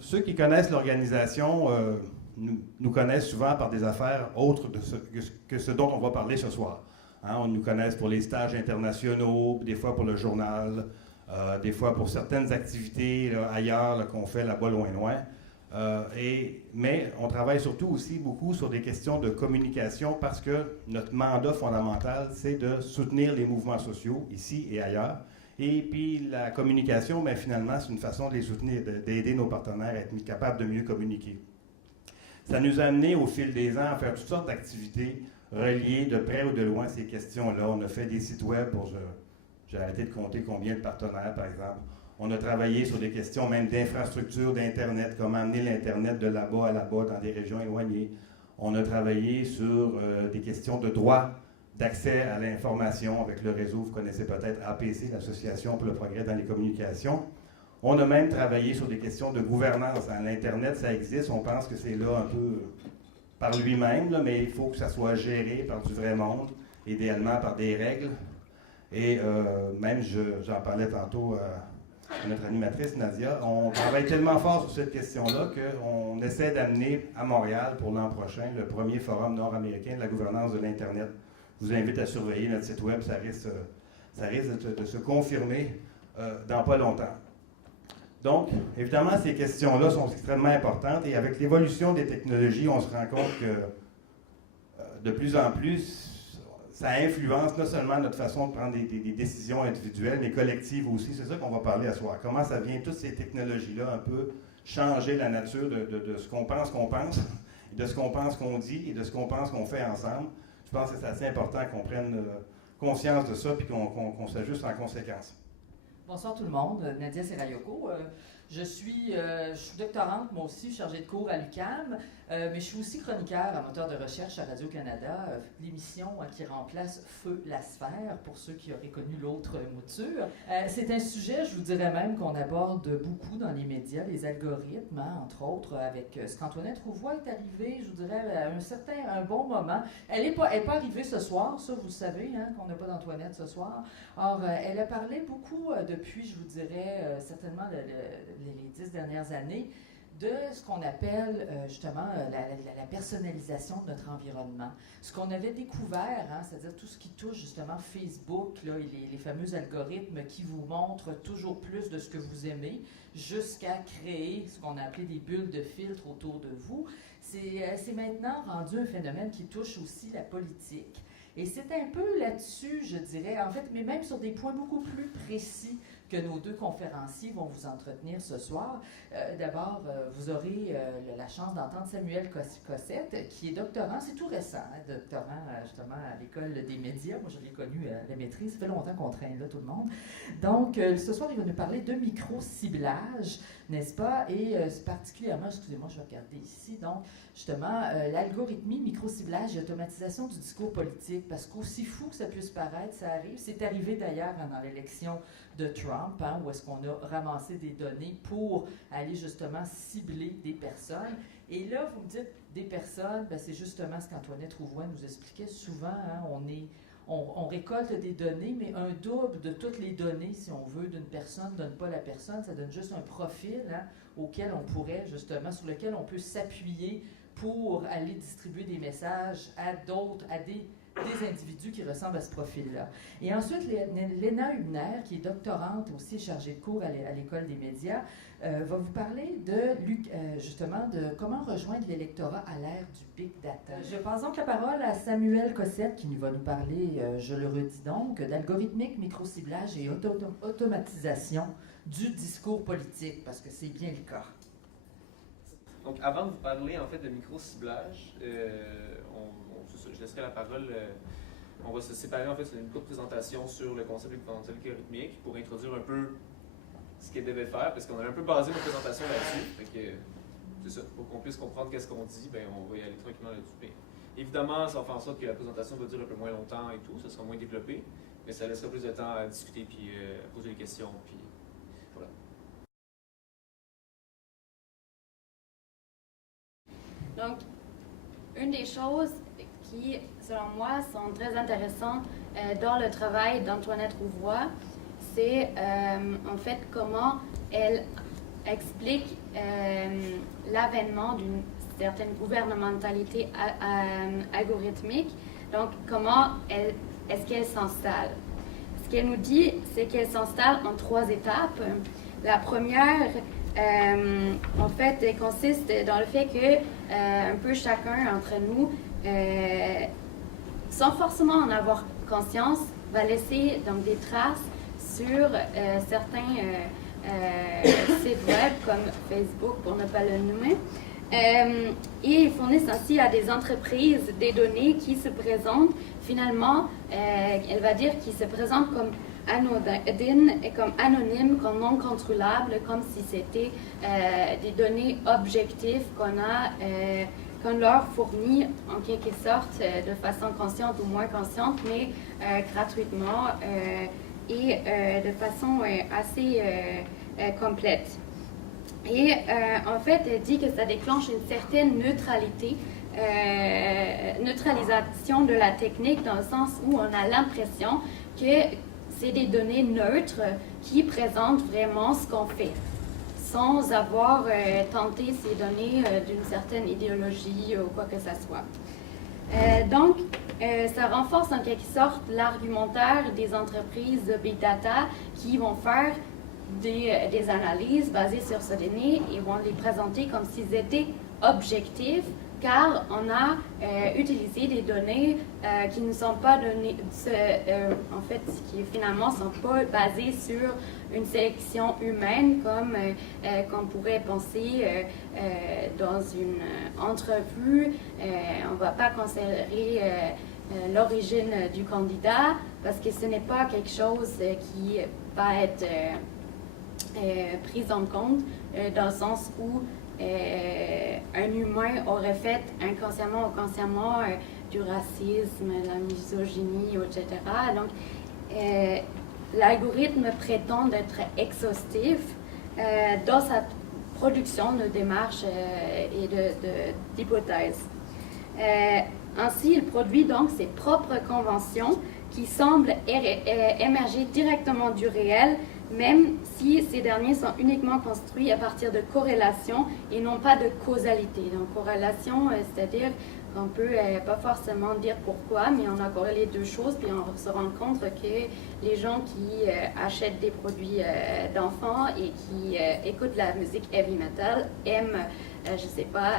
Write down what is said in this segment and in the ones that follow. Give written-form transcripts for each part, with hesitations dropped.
Ceux qui connaissent l'organisation nous connaissent souvent par des affaires autres que ce dont on va parler ce soir. Hein, on nous connaît pour les stages internationaux, des fois pour le journal, des fois pour certaines activités là, ailleurs là, qu'on fait là-bas loin, loin. Mais on travaille surtout aussi beaucoup sur des questions de communication parce que notre mandat fondamental, c'est de soutenir les mouvements sociaux ici et ailleurs. Et puis la communication, bien, finalement, c'est une façon de les soutenir, d'aider nos partenaires à être capables de mieux communiquer. Ça nous a amené au fil des ans à faire toutes sortes d'activités reliées de près ou de loin à ces questions-là. On a fait des sites web pour... J'ai arrêté de compter combien de partenaires, par exemple. On a travaillé sur des questions même d'infrastructure, d'Internet, comment amener l'Internet de là-bas à là-bas dans des régions éloignées. On a travaillé sur des questions de droit d'accès à l'information avec le réseau, vous connaissez peut-être APC, l'Association pour le progrès dans les communications. On a même travaillé sur des questions de gouvernance. L'Internet, ça existe, on pense que c'est là un peu par lui-même, là, mais il faut que ça soit géré par du vrai monde, idéalement par des règles. Et même, j'en parlais tantôt à notre animatrice Nadia, on travaille tellement fort sur cette question-là qu'on essaie d'amener à Montréal pour l'an prochain le premier forum nord-américain de la gouvernance de l'Internet. Je vous invite à surveiller notre site web, ça risque de se confirmer dans pas longtemps. Donc, évidemment, ces questions-là sont extrêmement importantes et avec l'évolution des technologies, on se rend compte que de plus en plus, ça influence non seulement notre façon de prendre des décisions individuelles, mais collectives aussi. C'est ça qu'on va parler à soir. Comment ça vient, toutes ces technologies-là, un peu changer la nature de ce qu'on pense, de ce qu'on pense qu'on dit et de ce qu'on pense qu'on fait ensemble. Je pense que c'est assez important qu'on prenne conscience de ça et qu'on s'ajuste en conséquence. Bonsoir tout le monde, Nadia Serayoko. Je suis doctorante, moi aussi, chargée de cours à l'UQAM, mais je suis aussi chroniqueur à moteur de recherche à Radio-Canada, l'émission qui remplace Feu la sphère, pour ceux qui auraient connu l'autre mouture. C'est un sujet, je vous dirais même, qu'on aborde beaucoup dans les médias, les algorithmes, hein, entre autres, avec ce qu'Antoinette Rouvois est arrivée, je vous dirais, à un bon moment. Elle n'est pas arrivée ce soir, ça vous le savez, hein, qu'on n'a pas d'Antoinette ce soir. Or, elle a parlé beaucoup depuis, je vous dirais, certainement les 10 dernières années, de ce qu'on appelle justement la personnalisation de notre environnement. Ce qu'on avait découvert, hein, c'est-à-dire tout ce qui touche justement Facebook, là, et les fameux algorithmes qui vous montrent toujours plus de ce que vous aimez, jusqu'à créer ce qu'on a appelé des bulles de filtre autour de vous, c'est maintenant rendu un phénomène qui touche aussi la politique. Et c'est un peu là-dessus, je dirais, en fait, mais même sur des points beaucoup plus précis que nos deux conférenciers vont vous entretenir ce soir. D'abord, vous aurez la chance d'entendre Samuel Cossette, qui est doctorant, c'est tout récent, hein, doctorant justement à l'École des médias. Moi, je l'ai connu à la maîtrise, ça fait longtemps qu'on traîne là, tout le monde. Donc, ce soir, il va nous parler de micro-ciblage, n'est-ce pas? Et particulièrement, excusez-moi, je vais regarder ici, donc, justement, l'algorithmie, micro-ciblage et automatisation du discours politique, parce qu'aussi fou que ça puisse paraître, ça arrive. C'est arrivé d'ailleurs dans l'élection de Trump, hein, où est-ce qu'on a ramassé des données pour aller justement cibler des personnes. Et là, vous me dites, des personnes, ben c'est justement ce qu'Antoinette Rouvois nous expliquait souvent, hein, on récolte des données, mais un double de toutes les données, si on veut, d'une personne, donne pas la personne, ça donne juste un profil, hein, auquel on pourrait, justement, sur lequel on peut s'appuyer pour aller distribuer des messages à d'autres, à des individus qui ressemblent à ce profil-là. Et ensuite, Léna Hubner, qui est doctorante aussi chargée de cours à l'École des médias, va vous parler justement de comment rejoindre l'électorat à l'ère du Big Data. Je passe donc la parole à Samuel Cossette, qui va nous parler, je le redis donc, d'algorithmique, micro-ciblage et automatisation du discours politique, parce que c'est bien le cas. Donc, avant de vous parler en fait de micro-ciblage, je laisserai la parole. On va se séparer en fait sur une courte présentation sur le concept algorithmique pour introduire un peu ce qu'elle devait faire, parce qu'on avait un peu basé notre présentation là-dessus. Fait que c'est ça, pour qu'on puisse comprendre qu'est-ce qu'on dit, ben on va y aller tranquillement là-dessus. Mais évidemment, ça va faire en sorte que la présentation va durer un peu moins longtemps et tout, ça sera moins développé, mais ça laissera plus de temps à discuter puis à poser des questions. Puis voilà. Donc, une des choses qui, selon moi, sont très intéressantes dans le travail d'Antoinette Rouvois, c'est en fait comment elle explique l'avènement d'une certaine gouvernementalité algorithmique. Donc, comment est-ce qu'elle s'installe? Ce qu'elle nous dit, c'est qu'elle s'installe en 3 étapes. La première, en fait, consiste dans le fait que un peu chacun entre nous, sans forcément en avoir conscience, va laisser donc des traces sur certains sites web comme Facebook, pour ne pas le nommer. Et ils fournissent ainsi à des entreprises des données qui se présentent finalement, elle va dire, qui se présentent comme anodines et comme anonymes, comme non contrôlables, comme si c'était des données objectives qu'on leur fournit en quelque sorte de façon consciente ou moins consciente, mais gratuitement et de façon assez complète. Et en fait, elle dit que ça déclenche une certaine neutralisation de la technique, dans le sens où on a l'impression que c'est des données neutres qui présentent vraiment ce qu'on fait, sans avoir tenté ces données d'une certaine idéologie ou quoi que ce soit. Donc, ça renforce en quelque sorte l'argumentaire des entreprises Big Data qui vont faire des analyses basées sur ces données et vont les présenter comme s'ils étaient objectifs, car on a utilisé des données qui ne sont pas données, en fait, qui finalement ne sont pas basées sur une sélection humaine comme qu'on pourrait penser dans une entrevue. On ne va pas considérer l'origine du candidat parce que ce n'est pas quelque chose qui va être prise en compte dans le sens où un humain aurait fait inconsciemment ou consciemment du racisme, la misogynie, etc. Donc, l'algorithme prétend être exhaustif dans sa production de démarches et d'hypothèses. Ainsi, il produit donc ses propres conventions qui semblent émerger directement du réel, même si ces derniers sont uniquement construits à partir de corrélations et non pas de causalité. Donc, corrélation, c'est-à-dire qu'on ne peut pas forcément dire pourquoi, mais on a corrélé 2 choses, puis on se rend compte que les gens qui achètent des produits d'enfants et qui écoutent la musique heavy metal aiment, je ne sais pas,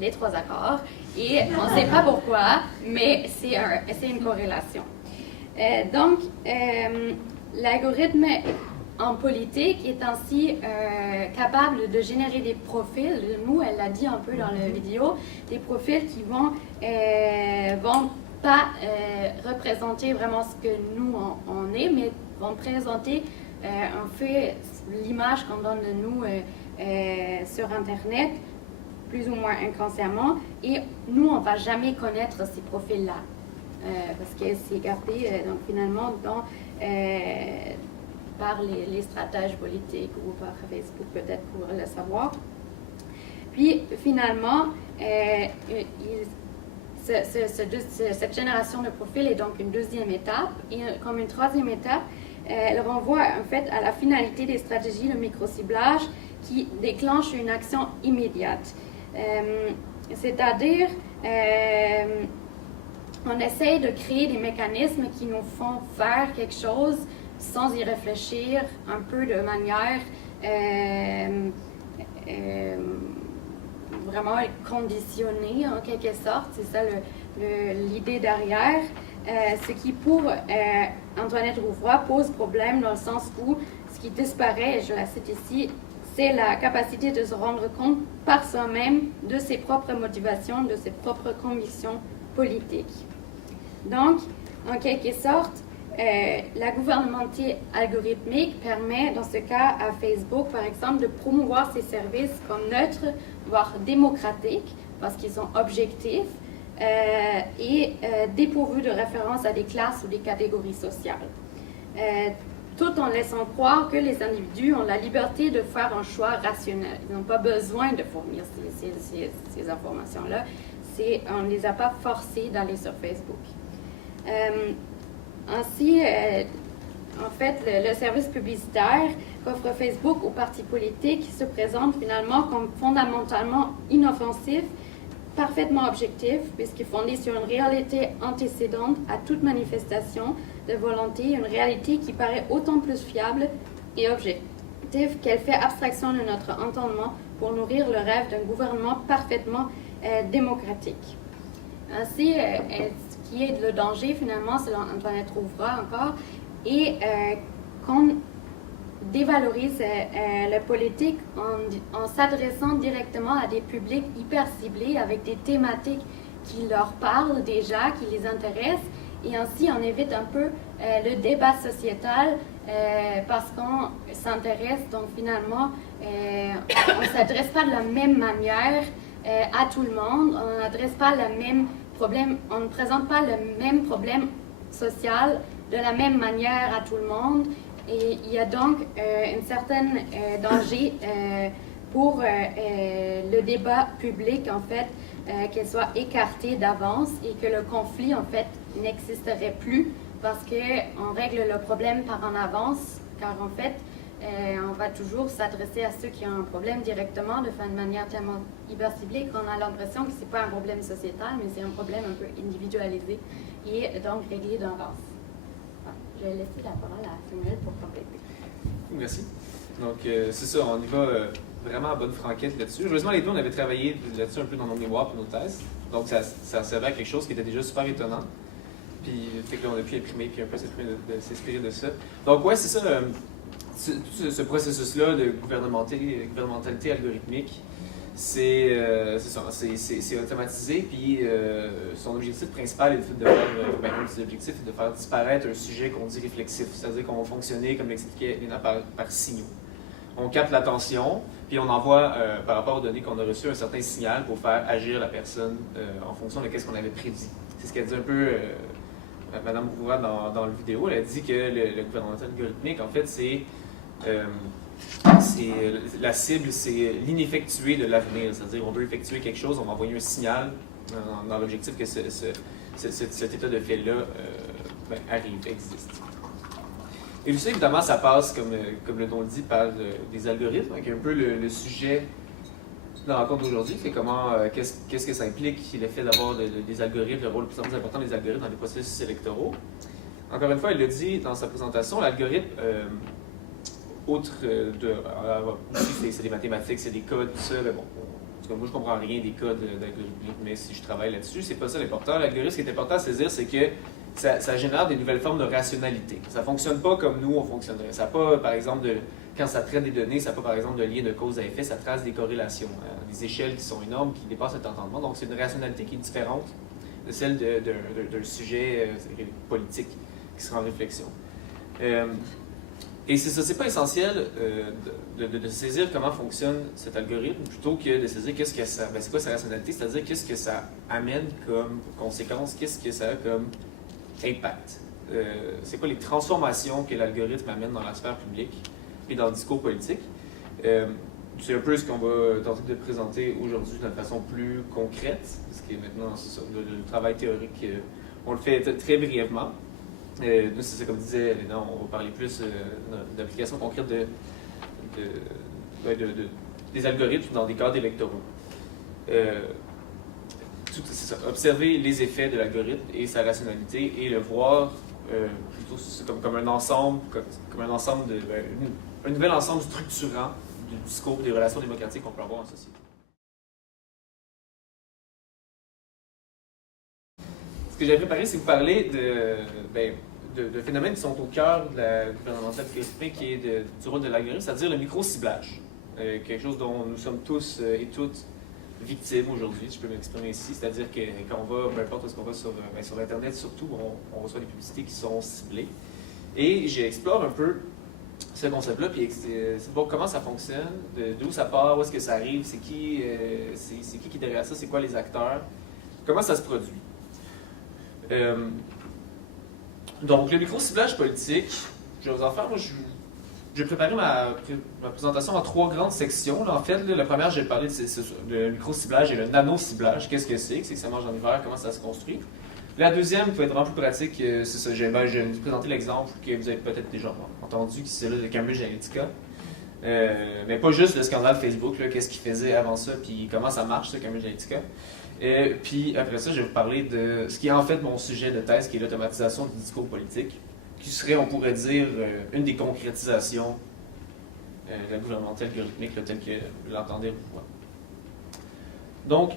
les 3 accords, et on ne sait pas pourquoi, mais c'est une corrélation. Donc, l'algorithme en politique est ainsi capable de générer des profils. Nous, elle l'a dit un peu dans la vidéo, des profils qui vont pas représenter vraiment ce que nous on est, mais vont présenter en fait l'image qu'on donne de nous sur Internet, plus ou moins inconsciemment, et nous, on ne va jamais connaître ces profils-là. Parce que c'est gardé donc finalement par les stratèges politiques ou par Facebook peut-être pour le savoir. Puis finalement, cette génération de profils est donc une 2e étape, et comme une 3e étape, elle renvoie en fait à la finalité des stratégies de micro-ciblage qui déclenchent une action immédiate. C'est-à-dire on essaye de créer des mécanismes qui nous font faire quelque chose sans y réfléchir, un peu de manière vraiment conditionnée en quelque sorte. C'est ça l'idée derrière. Ce qui pour Antoinette Rouvroy pose problème dans le sens où ce qui disparaît, et je la cite ici, c'est la capacité de se rendre compte par soi-même de ses propres motivations, de ses propres convictions politiques. Donc, en quelque sorte, la gouvernementalité algorithmique permet, dans ce cas à Facebook, par exemple, de promouvoir ses services comme neutres, voire démocratiques, parce qu'ils sont objectifs, et dépourvus de référence à des classes ou des catégories sociales. Tout en laissant croire que les individus ont la liberté de faire un choix rationnel. Ils n'ont pas besoin de fournir ces informations-là. On ne les a pas forcés d'aller sur Facebook. Ainsi, en fait, le service publicitaire qu'offre Facebook aux partis politiques se présente finalement comme fondamentalement inoffensif, parfaitement objectif, puisqu'il est fondé sur une réalité antécédente à toute manifestation de volonté, une réalité qui paraît autant plus fiable et objective qu'elle fait abstraction de notre entendement pour nourrir le rêve d'un gouvernement parfaitement démocratique. Ainsi, ce qui est le danger, finalement, selon Antoinette Rouvroy encore, et qu'on dévalorise le politique en s'adressant directement à des publics hyper ciblés avec des thématiques qui leur parlent déjà, qui les intéressent, et ainsi on évite un peu le débat sociétal parce qu'on s'intéresse, donc finalement on ne s'adresse pas de la même manière à tout le monde, on n'adresse pas le même problème, on ne présente pas le même problème social de la même manière à tout le monde, et il y a donc un certain danger pour le débat public, en fait, qu'il soit écarté d'avance et que le conflit, en fait, n'existerait plus parce qu'on règle le problème par en avance, car en fait, on va toujours s'adresser à ceux qui ont un problème directement de manière tellement hyper ciblée qu'on a l'impression que ce n'est pas un problème sociétal, mais c'est un problème un peu individualisé et donc réglé d'avance. Je vais laisser la parole à Samuel pour compléter. Merci. Donc, c'est ça, on y va vraiment à bonne franquette là-dessus. Heureusement, les deux, on avait travaillé là-dessus un peu dans nos mémoires et nos thèses. Donc, ça servait à quelque chose qui était déjà super étonnant. Puis, fait que là, on a pu imprimer, puis un peu s'inspirer de ça. Donc, ouais, c'est ça, ce processus-là de gouvernementalité algorithmique, c'est automatisé, puis son objectif principal est de faire, un des objectifs est de faire disparaître un sujet qu'on dit réflexif, c'est-à-dire qu'on va fonctionner, comme l'expliquait Léna, par signaux. On capte l'attention, puis on envoie, par rapport aux données qu'on a reçues, un certain signal pour faire agir la personne en fonction de ce qu'on avait prédit. C'est ce qu'elle dit un peu, Mme Rouvroy, dans la vidéo. Elle a dit que le gouvernement algorithmique, en fait, c'est la cible, c'est l'ineffectué de l'avenir. C'est-à-dire, on veut effectuer quelque chose, on va envoyer un signal dans l'objectif que cet état de fait-là arrive, existe. Et tout ça, évidemment, ça passe, comme le nom le dit, par des algorithmes, qui est un peu le sujet de la rencontre d'aujourd'hui. C'est comment, qu'est-ce que ça implique, le fait d'avoir des algorithmes, le rôle le plus important des algorithmes dans les processus électoraux. Encore une fois, elle le dit dans sa présentation, l'algorithme, outre c'est des mathématiques, c'est des codes, tout ça, mais bon, en tout cas, moi je comprends rien des codes d'algorithmique, mais si je travaille là-dessus, c'est pas ça l'important. L'algorithme, ce qui est important à saisir, c'est que ça génère des nouvelles formes de rationalité. Ça fonctionne pas comme nous, on fonctionnerait. Ça n'a pas, par exemple, quand ça traite des données, ça n'a pas, par exemple, de lien de cause à effet, ça trace des corrélations, des échelles qui sont énormes, qui dépassent cet entendement. Donc, c'est une rationalité qui est différente de celle d'un sujet politique qui sera en réflexion. Et c'est ça, c'est pas essentiel de saisir comment fonctionne cet algorithme, plutôt que de saisir c'est quoi sa rationalité, c'est-à-dire qu'est-ce que ça amène comme conséquence, qu'est-ce que ça a comme impact. C'est quoi les transformations que l'algorithme amène dans la sphère publique et dans le discours politique. C'est un peu ce qu'on va tenter de présenter aujourd'hui d'une façon plus concrète, parce que maintenant, c'est ça, le travail théorique, on le fait très brièvement. Nous, c'est ça, comme disait Léna, on va parler plus d'applications concrètes des algorithmes dans des cadres électoraux. C'est ça, observer les effets de l'algorithme et sa rationalité et le voir plutôt comme un ensemble, un nouvel ensemble structurant du discours des relations démocratiques qu'on peut avoir en société. Ce que j'avais préparé, c'est vous parler de phénomènes qui sont au cœur de la gouvernementalité algorithmique et du rôle de l'algorithme, c'est-à-dire le micro-ciblage. Quelque chose dont nous sommes tous et toutes victimes aujourd'hui, si je peux m'exprimer ici. C'est-à-dire que quand on va, peu importe où est-ce qu'on va sur Internet, surtout, on reçoit des publicités qui sont ciblées. Et j'explore un peu ce concept-là, puis c'est bon, comment ça fonctionne, d'où ça part, où est-ce que ça arrive, c'est qui est derrière ça, c'est quoi les acteurs, comment ça se produit. Donc, le micro-ciblage politique, je vais vous en faire, moi, j'ai préparé ma présentation en 3 grandes sections. Là, en fait, la première, j'ai parlé de le micro-ciblage et le nano-ciblage. Qu'est-ce que c'est? C'est que ça marche en hiver, comment ça se construit. La deuxième, pour être vraiment plus pratique, c'est ça. Je vais vous présenter l'exemple que vous avez peut-être déjà entendu, qui c'est là de Cambridge Analytica. Mais pas juste le scandale Facebook, qu'est-ce qu'il faisait avant ça, puis comment ça marche, ça, Cambridge Analytica. Puis après ça, je vais vous parler de ce qui est en fait mon sujet de thèse, qui est l'automatisation du discours politique, qui serait, on pourrait dire, une des concrétisations de la gouvernementale algorithmique, telle que vous l'entendez vous. Donc,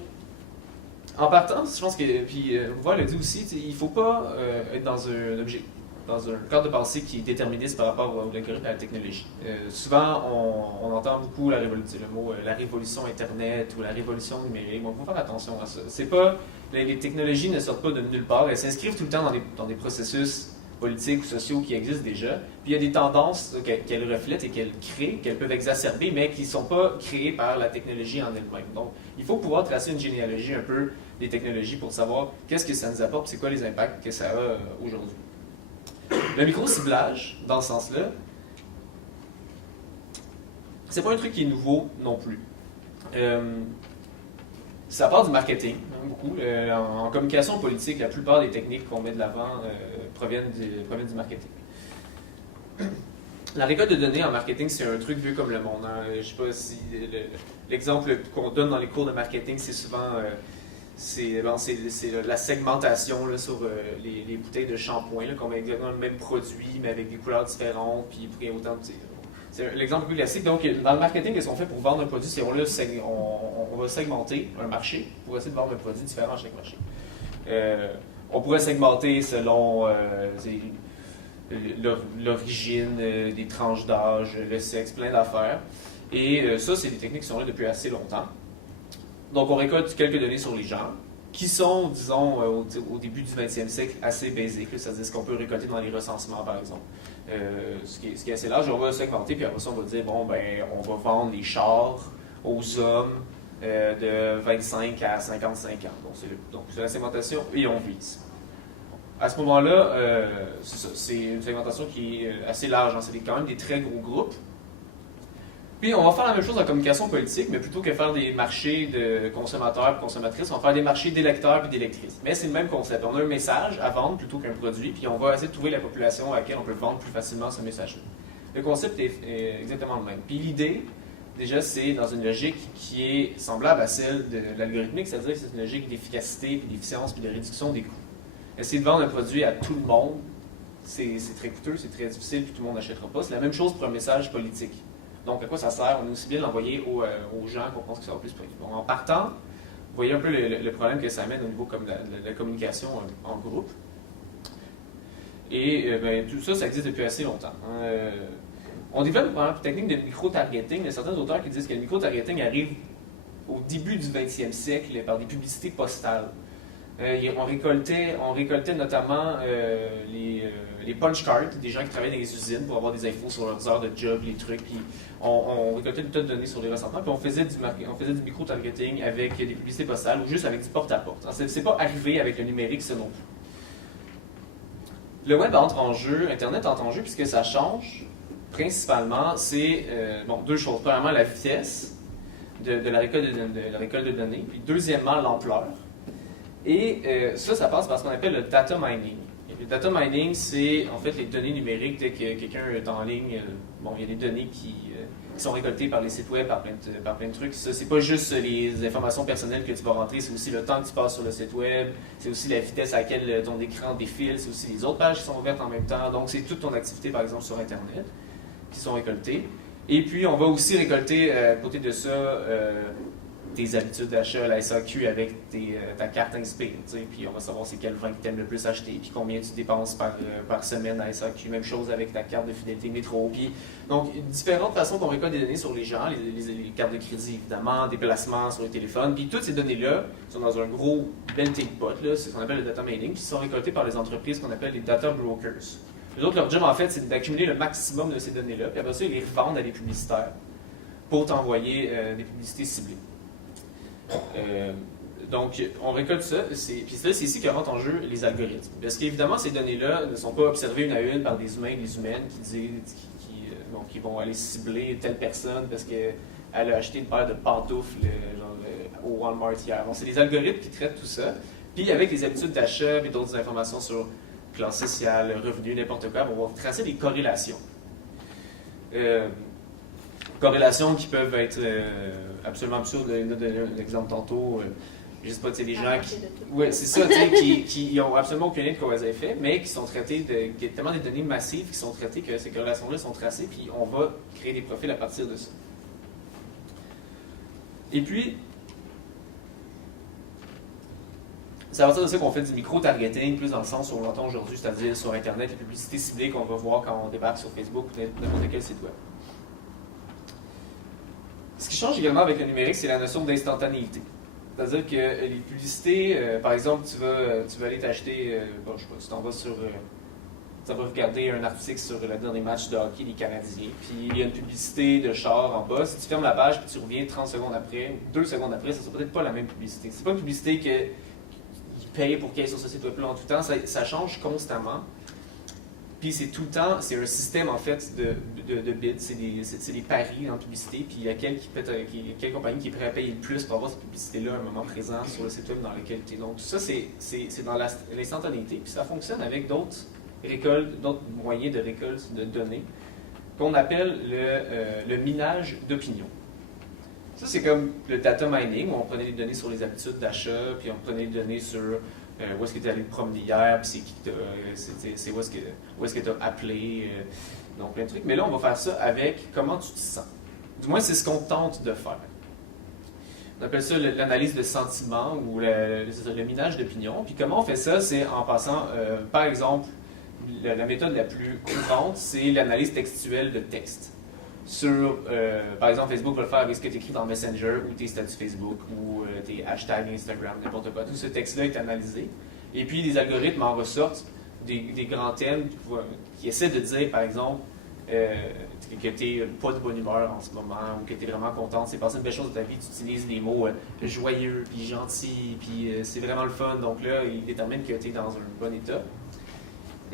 en partant, je pense que, puis Rouval l'a dit aussi, il ne faut pas être dans un cadre de pensée qui est déterministe par rapport à l'algorithme et à la technologie. Souvent, on entend beaucoup le mot la révolution Internet ou la révolution numérique. Il faut faire attention à ça. C'est pas, les technologies ne sortent pas de nulle part. Elles s'inscrivent tout le temps dans des processus politiques ou sociaux qui existent déjà. Puis il y a des tendances qu'elles reflètent et qu'elles créent, qu'elles peuvent exacerber, mais qui ne sont pas créées par la technologie en elle-même. Donc, il faut pouvoir tracer une généalogie un peu des technologies pour savoir qu'est-ce que ça nous apporte, c'est quoi les impacts que ça a aujourd'hui. Le micro-ciblage, dans ce sens-là, c'est pas un truc qui est nouveau non plus. Ça part du marketing, beaucoup. En communication politique, la plupart des techniques qu'on met de l'avant proviennent du marketing. La récolte de données en marketing, c'est un truc vu comme le monde. Je ne sais pas si l'exemple qu'on donne dans les cours de marketing, c'est souvent c'est la segmentation là, sur les bouteilles de shampoing, qu'on met exactement le même produit, mais avec des couleurs différentes, puis il y a autant de... C'est l'exemple plus classique. Donc, dans le marketing, qu'est-ce qu'on fait pour vendre un produit? C'est on va segmenter un marché pour essayer de vendre un produit différent à chaque marché. On pourrait segmenter selon l'origine, des tranches d'âge, le sexe, plein d'affaires. Et ça, c'est des techniques qui sont là depuis assez longtemps. Donc, on récolte quelques données sur les gens, qui sont, disons, au début du 20e siècle, assez basiques, c'est-à-dire ce qu'on peut récolter dans les recensements, par exemple. Ce qui est assez large, on va segmenter, puis après ça, on va dire, bon, ben, on va vendre les chars aux hommes de 25 à 55 ans. Donc, c'est la segmentation, et on vise. À ce moment-là, c'est une segmentation qui est assez large, c'est quand même des très gros groupes. Puis on va faire la même chose en communication politique, mais plutôt que faire des marchés de consommateurs et consommatrices, on va faire des marchés d'électeurs et d'électrices. Mais c'est le même concept. On a un message à vendre plutôt qu'un produit, puis on va essayer de trouver la population à laquelle on peut vendre plus facilement ce message-là. Le concept est exactement le même. Puis l'idée, déjà, c'est dans une logique qui est semblable à celle de l'algorithmique, c'est-à-dire que c'est une logique d'efficacité, puis d'efficience, puis de réduction des coûts. Essayer de vendre un produit à tout le monde, c'est très coûteux, c'est très difficile, puis tout le monde n'achètera pas. C'est la même chose pour un message politique. Donc, à quoi ça sert? On est aussi bien de l'envoyer aux gens qu'on pense que ça va plus prendre. Bon, en partant, vous voyez un peu le problème que ça amène au niveau comme de la communication en groupe. Et ben, tout ça, ça existe depuis assez longtemps. On développe une technique de micro-targeting. Il y a certains auteurs qui disent que le micro-targeting arrive au début du 20e siècle par des publicités postales. On récoltait notamment les punch cards, des gens qui travaillaient dans les usines pour avoir des infos sur leurs heures de job, les trucs. Puis on récoltait une tonne de données sur les ressentiments, puis on faisait du micro-targeting avec des publicités postales ou juste avec du porte-à-porte. C'est pas arrivé avec le numérique, ça non plus. Le web entre en jeu, Internet entre en jeu, puisque ça change, principalement, c'est deux choses. Premièrement, la vitesse de la récolte de données, puis deuxièmement, l'ampleur. Et ça passe par ce qu'on appelle le data mining. Et le data mining, c'est en fait les données numériques. Dès que quelqu'un est en ligne, il y a des données qui sont récoltées par les sites web, par plein de trucs. Ça, c'est pas juste les informations personnelles que tu vas rentrer, c'est aussi le temps que tu passes sur le site web, c'est aussi la vitesse à laquelle ton écran défile, c'est aussi les autres pages qui sont ouvertes en même temps. Donc, c'est toute ton activité, par exemple, sur Internet, qui sont récoltées. Et puis, on va aussi récolter, à côté de ça, tes habitudes d'achat à la SAQ avec ta carte Inspire, puis on va savoir c'est quel vin que tu aimes le plus acheter, puis combien tu dépenses par semaine à la SAQ. Même chose avec ta carte de fidélité métro. Puis, donc, différentes façons qu'on récolte des données sur les gens, les cartes de crédit évidemment, des placements sur les téléphones, puis toutes ces données-là sont dans un gros melting pot, c'est ce qu'on appelle le data mining, qui sont récoltées par les entreprises qu'on appelle les data brokers. Les autres, leur job en fait, c'est d'accumuler le maximum de ces données-là, puis après ça, ils les revendent à des publicitaires pour t'envoyer des publicités ciblées. Donc, on récolte ça, puis là, c'est ici que rentrent en jeu les algorithmes. Parce qu'évidemment, ces données-là ne sont pas observées une à une par des humains et des humaines qui vont aller cibler telle personne parce qu'elle a acheté une paire de pantoufles au Walmart hier. Bon, c'est les algorithmes qui traitent tout ça. Puis avec les habitudes d'achat et d'autres informations sur classe sociale, revenu, n'importe quoi, on va tracer des corrélations. Corrélations qui peuvent être absolument absurdes. Il y a donné un exemple tantôt. Je sais pas, tu sais, des gens qui... Oui, c'est ça, tu sais, qui ont absolument aucun lien de cause à effet, mais qui sont traités il y a tellement des données massives qui sont traitées que ces corrélations-là sont tracées, puis on va créer des profils à partir de ça. Et puis, c'est à partir de ça qu'on fait du micro-targeting, plus dans le sens où on l'entend aujourd'hui, c'est-à-dire sur Internet, les publicités ciblées qu'on va voir quand on débarque sur Facebook ou n'importe quel site web. Ce qui change également avec le numérique, c'est la notion d'instantanéité. C'est-à-dire que les publicités, par exemple, tu vas aller t'acheter, bon, je sais pas, tu t'en vas sur... tu vas regarder un article sur le dernier match de hockey des Canadiens, puis il y a une publicité de char en bas. Si tu fermes la page puis tu reviens 30 secondes après, 2 secondes après, ça ne sera peut-être pas la même publicité. C'est pas une publicité qu'ils payent pour qu'elle soit sur ce site web-là en tout temps, ça change constamment. Puis c'est tout le temps, c'est un système en fait de bids, c'est des paris en publicité, puis il y a quelle compagnie qui est prête à payer le plus pour avoir cette publicité-là à un moment présent sur le site web dans lequel tu es. Donc tout ça, c'est dans l'instantanéité, puis ça fonctionne avec d'autres moyens de récolte de données qu'on appelle le minage d'opinion. Ça, c'est comme le data mining, où on prenait les données sur les habitudes d'achat, puis on prenait les données sur où est-ce que tu es allé te promener hier, puis c'est où est-ce que tu as appelé, donc plein de trucs. Mais là, on va faire ça avec comment tu te sens. Du moins, c'est ce qu'on tente de faire. On appelle ça l'analyse de sentiment ou le minage d'opinion. Puis comment on fait ça? C'est en passant, par exemple, la méthode la plus courante, c'est l'analyse textuelle de texte. Par exemple, Facebook va le faire avec ce que tu écris dans Messenger ou tes statuts Facebook ou tes hashtags Instagram, n'importe quoi. Tout ce texte-là est analysé. Et puis, les algorithmes en ressortent des grands thèmes qui essaient de dire, par exemple, que tu n'es pas de bonne humeur en ce moment ou que tu es vraiment contente, c'est passé une belle chose de ta vie, tu utilises des mots joyeux, puis gentils, puis c'est vraiment le fun. Donc là, ils déterminent que tu es dans un bon état.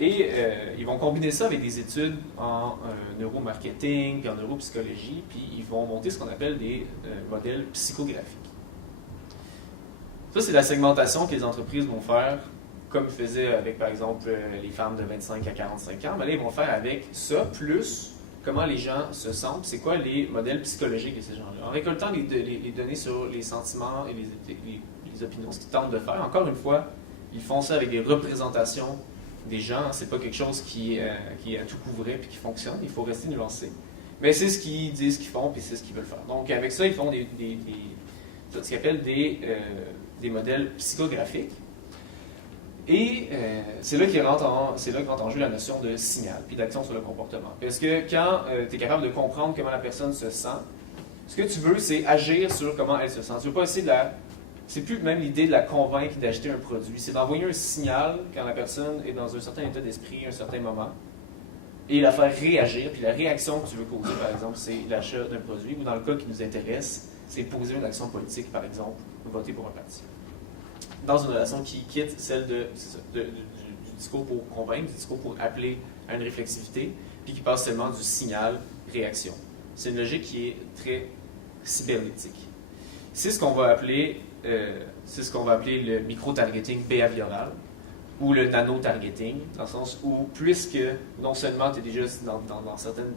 Et ils vont combiner ça avec des études en neuromarketing, puis en neuropsychologie, puis ils vont monter ce qu'on appelle des modèles psychographiques. Ça, c'est la segmentation que les entreprises vont faire, comme ils faisaient avec, par exemple, les femmes de 25 à 45 ans. Mais là, ils vont faire avec ça, plus comment les gens se sentent, c'est quoi les modèles psychologiques de ces gens-là. En récoltant les données sur les sentiments et les opinions, ce qu'ils tentent de faire, encore une fois, ils font ça avec des représentations des gens, c'est pas quelque chose qui est à tout couvrir et qui fonctionne, il faut rester nuancé. Mais c'est ce qu'ils disent qu'ils font, puis c'est ce qu'ils veulent faire. Donc avec ça, ils font ce qu'ils appellent des modèles psychographiques. Et c'est là qu'entre en jeu la notion de signal, puis d'action sur le comportement. Parce que quand tu es capable de comprendre comment la personne se sent, ce que tu veux, c'est agir sur comment elle se sent. Tu veux pas essayer de c'est plus même l'idée de la convaincre d'acheter un produit, c'est d'envoyer un signal quand la personne est dans un certain état d'esprit, à un certain moment, et la faire réagir. Puis la réaction que tu veux causer, par exemple, c'est l'achat d'un produit, ou dans le cas qui nous intéresse, c'est poser une action politique, par exemple, voter pour un parti. Dans une relation qui quitte celle du discours pour convaincre, du discours pour appeler à une réflexivité, puis qui passe seulement du signal-réaction. C'est une logique qui est très cybernétique. C'est ce qu'on va appeler le micro-targeting behavioral ou le nano-targeting, dans le sens où, puisque non seulement tu es déjà dans certaines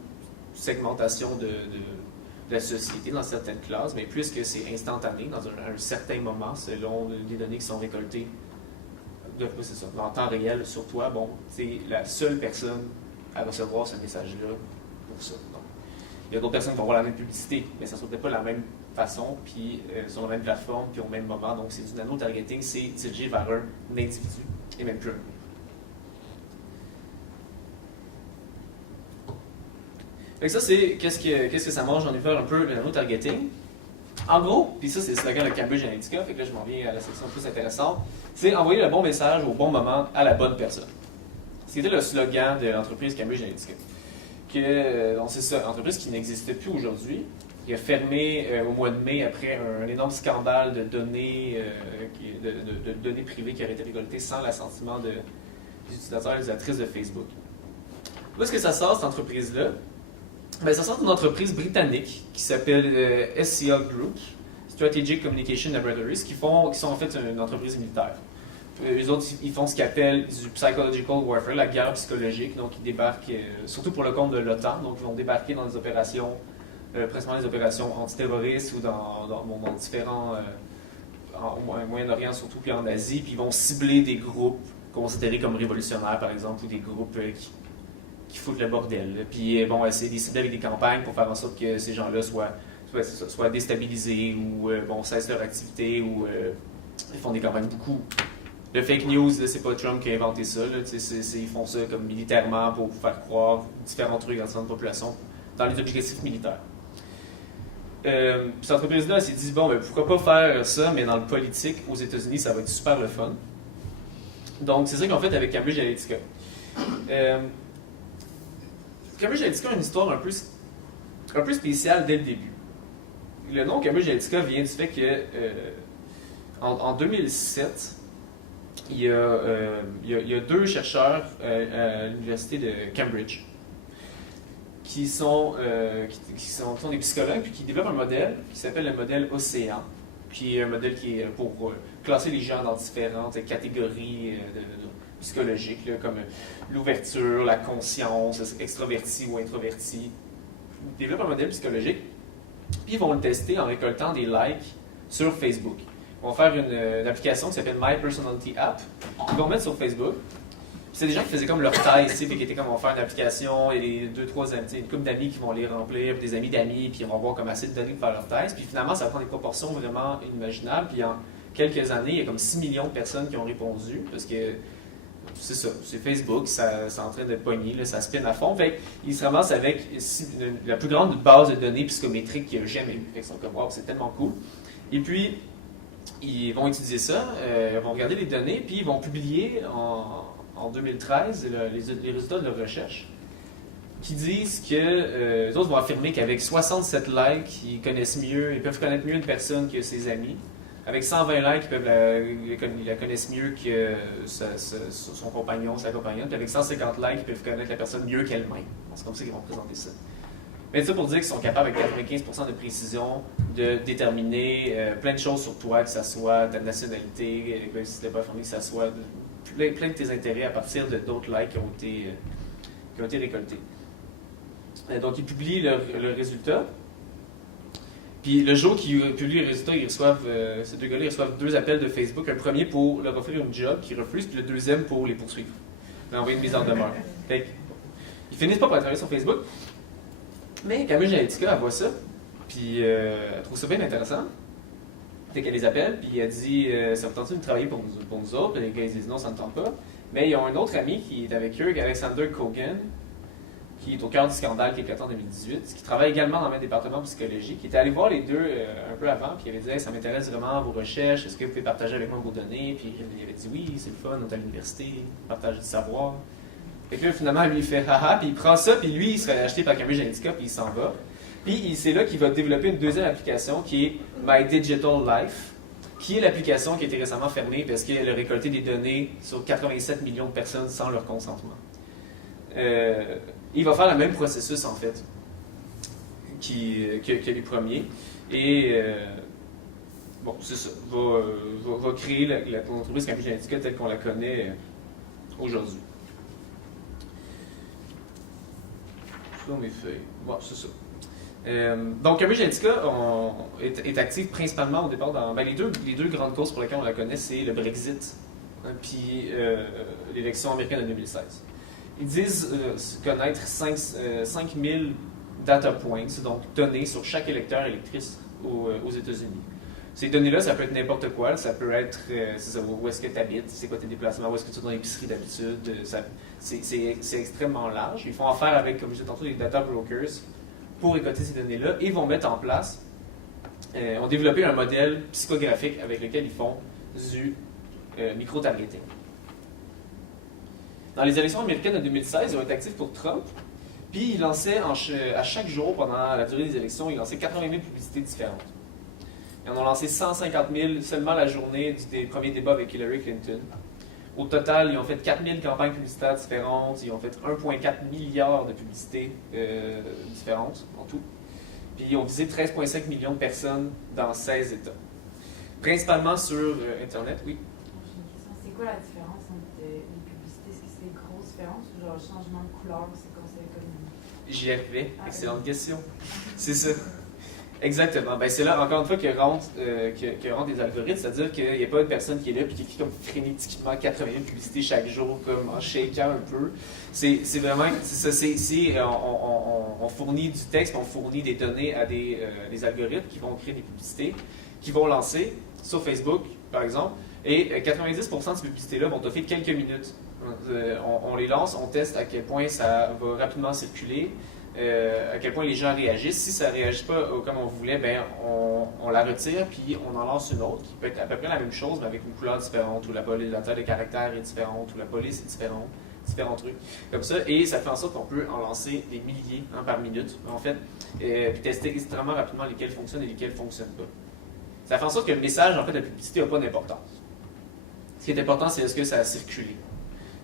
segmentations de la société, dans certaines classes, mais puisque c'est instantané, dans un certain moment, selon les données qui sont récoltées en temps réel sur toi, bon, c'est la seule personne à recevoir ce message-là pour ça. Donc, il y a d'autres personnes qui vont voir la même publicité, mais ça ne sera peut-être pas la même façon, puis sur la même plateforme, puis au même moment. Donc, c'est du nano-targeting, c'est dirigé vers un individu, et même plus un. Donc ça, c'est qu'est-ce que ça mange, j'en ai fait un peu le nano-targeting. En gros, puis ça, c'est le slogan de Cambridge Analytica, fait que là, je m'en viens à la section plus intéressante, c'est envoyer le bon message au bon moment à la bonne personne. C'était le slogan de l'entreprise Cambridge Analytica. Donc c'est ça, une entreprise qui n'existe plus aujourd'hui, qui a fermé au mois de mai après un énorme scandale de données, de données privées qui auraient été récoltées sans l'assentiment des utilisateurs et des utilisatrices de Facebook. Où est-ce que ça sort, cette entreprise-là? Ben, ça sort d'une entreprise britannique qui s'appelle SCA Group, Strategic Communication Laboratories, qui sont en fait une entreprise militaire. les autres, ils font ce qu'ils appellent du psychological warfare, la guerre psychologique. Donc, ils débarquent, surtout pour le compte de l'OTAN. Donc, ils vont débarquer dans des opérations, principalement des opérations antiterroristes ou dans différents, au Moyen-Orient surtout, puis en Asie. Puis, ils vont cibler des groupes considérés comme révolutionnaires, par exemple, ou des groupes qui foutent le bordel. Puis, ils vont essayer de les cibler avec des campagnes pour faire en sorte que ces gens-là soient déstabilisés ou cessent leur activité ou ils font des campagnes beaucoup. Le fake news, c'est pas Trump qui a inventé ça. Là, ils font ça comme militairement pour faire croire différents trucs dans cette population dans les objectifs militaires. Cette entreprise-là s'est dit, bon, pourquoi pas faire ça, mais dans le politique, aux États-Unis, ça va être super le fun. Donc, c'est ça qu'ils ont fait avec Cambridge Analytica. Cambridge Analytica a une histoire un peu spéciale dès le début. Le nom Cambridge Analytica vient du fait que en 2007, il y a deux chercheurs à l'université de Cambridge qui sont des psychologues puis qui développent un modèle qui s'appelle le modèle Océan, qui est un modèle qui est pour classer les gens dans différentes catégories psychologiques, là, comme l'ouverture, la conscience, extraverti ou introverti. Ils développent un modèle psychologique, puis ils vont le tester en récoltant des likes sur Facebook. Ils vont faire une application qui s'appelle My Personality App, qu'ils vont mettre sur Facebook. C'est des gens qui faisaient comme leur thèse, puis qui étaient comme on va faire une application, et les 2-3 amis, une couple d'amis qui vont les remplir, puis des amis d'amis, puis ils vont avoir comme assez de données pour faire leur thèse. Puis finalement, ça prend des proportions vraiment inimaginables. Puis en quelques années, il y a comme 6 millions de personnes qui ont répondu, parce que c'est ça, c'est Facebook, c'est en train de pogner, là, ça spin à fond. Fait qu'ils se ramassent avec la plus grande base de données psychométriques qu'il y a jamais eu. Fait qu'ils sont comme, wow, c'est tellement cool. Et puis, ils vont étudier ça, ils vont regarder les données, puis ils vont publier en 2013 les résultats de leur recherche qui disent que les autres vont affirmer qu'avec 67 likes, ils peuvent connaître mieux une personne que ses amis. Avec 120 likes, ils la connaissent mieux que son compagnon, sa compagnonne. Puis avec 150 likes, ils peuvent connaître la personne mieux qu'elle-même. C'est comme ça qu'ils vont présenter ça. Mais ça pour dire qu'ils sont capables, avec 95% de précision, de déterminer plein de choses sur toi, que ce soit ta nationalité, si tu n'es pas informé, que ce soit plein de tes intérêts à partir d'autres likes qui ont été récoltés. Donc, ils publient leurs résultats. Puis le jour qu'ils publient les résultats, ces deux gars-là reçoivent 2 appels de Facebook. Un premier pour leur offrir une job qu'ils refusent, puis le deuxième pour les poursuivre. Leur envoyer une mise en demeure. Fait ils finissent pas par travailler sur Facebook. Mais Cambridge Analytica, elle voit ça, puis elle trouve ça bien intéressant. Fait qu'elle les appelle, puis elle dit ça vous tente de travailler pour nous autres? Puis les gars ils disent non, ça ne tente pas. Mais ils ont un autre ami qui est avec eux, Alexander Kogan, qui est au cœur du scandale qui est éclaté en 2018, qui travaille également dans le même département psychologique, qui était allé voir les deux un peu avant, puis il avait dit hey, ça m'intéresse vraiment vos recherches, est-ce que vous pouvez partager avec moi vos données? Puis il avait dit oui, c'est le fun, on est à l'université, partage du savoir. Fait que là, finalement, lui, il fait haha, puis il prend ça, puis lui, il se fait acheter par Cambridge Analytica, puis il s'en va. Puis c'est là qu'il va développer une deuxième application qui est My Digital Life, qui est l'application qui a été récemment fermée parce qu'elle a récolté des données sur 87 millions de personnes sans leur consentement. Il va faire le même processus, en fait, que les premiers. Et, bon, c'est ça, va créer l'entreprise Cambridge Analytica telle qu'on la connaît aujourd'hui. Sur mes feuilles. Bon, c'est ça. Donc, Cambridge Analytica est active principalement au départ dans les deux grandes causes pour lesquelles on la connaît, c'est le Brexit puis l'élection américaine de 2016. Ils disent connaître 5000 data points, donc données sur chaque électeur et électrice aux États-Unis. Ces données-là, ça peut être n'importe quoi. Ça peut être où est-ce que tu habites, c'est quoi tes déplacements, où est-ce que tu es dans l'épicerie d'habitude. C'est extrêmement large. Ils font affaire avec, comme je disais tantôt, des data brokers pour récolter ces données-là et vont mettre en place, ont développé un modèle psychographique avec lequel ils font du micro-targeting. Dans les élections américaines de 2016, ils ont été actifs pour Trump, puis ils lançaient à chaque jour, pendant la durée des élections, ils lançaient 80 000 publicités différentes. Ils en ont lancé 150 000 seulement la journée des premiers débats avec Hillary Clinton. Au total, ils ont fait 4 000 campagnes publicitaires différentes, ils ont fait 1,4 milliard de publicités différentes en tout. Puis ils ont visé 13,5 millions de personnes dans 16 États. Principalement sur Internet, oui. C'est quoi la différence entre les publicités? Est-ce que c'est une grosse différence ou genre le changement de couleur, c'est considéré comme... J'y arrivais. Ah, Excellente question. C'est ça. Exactement. Ben, c'est là, encore une fois, que rentrent des algorithmes, c'est-à-dire qu'il n'y a pas une personne qui est là et qui écrit comme frénétiquement 80 000 publicités chaque jour, comme en shakant un peu. C'est vraiment, c'est ça, on fournit du texte, on fournit des données à des algorithmes qui vont créer des publicités, qui vont lancer sur Facebook, par exemple, et 90% de ces publicités-là vont offrir quelques minutes. On les lance, on teste à quel point ça va rapidement circuler, à quel point les gens réagissent. Si ça ne réagit pas comme on voulait, ben on la retire puis on en lance une autre qui peut être à peu près la même chose mais avec une couleur différente ou la taille de caractère est différente ou la police est différente, différents trucs comme ça. Et ça fait en sorte qu'on peut en lancer des milliers par minute en fait, puis tester extrêmement rapidement lesquels fonctionnent et lesquels ne fonctionnent pas. Ça fait en sorte que le message en fait de la publicité n'a pas d'importance. Ce qui est important, c'est est-ce que ça a circulé.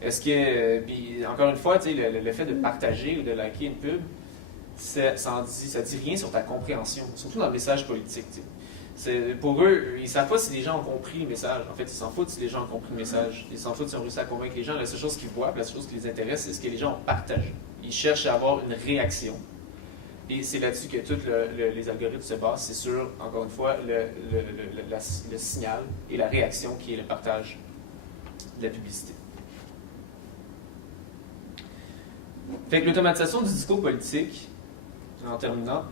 Est-ce que, puis encore une fois, le fait de partager ou de liker une pub, ça dit rien sur ta compréhension, surtout dans le message politique. Pour eux, ils ne savent pas si les gens ont compris le message. En fait, ils s'en foutent si les gens ont compris le message. Ils s'en foutent si on réussit à convaincre les gens. La seule chose qu'ils voient, la seule chose qui les intéresse, c'est ce que les gens ont partagé. Ils cherchent à avoir une réaction. Et c'est là-dessus que tous les algorithmes se basent. C'est sur, encore une fois, le signal et la réaction qui est le partage de la publicité. Fait que l'automatisation du discours politique, en terminant,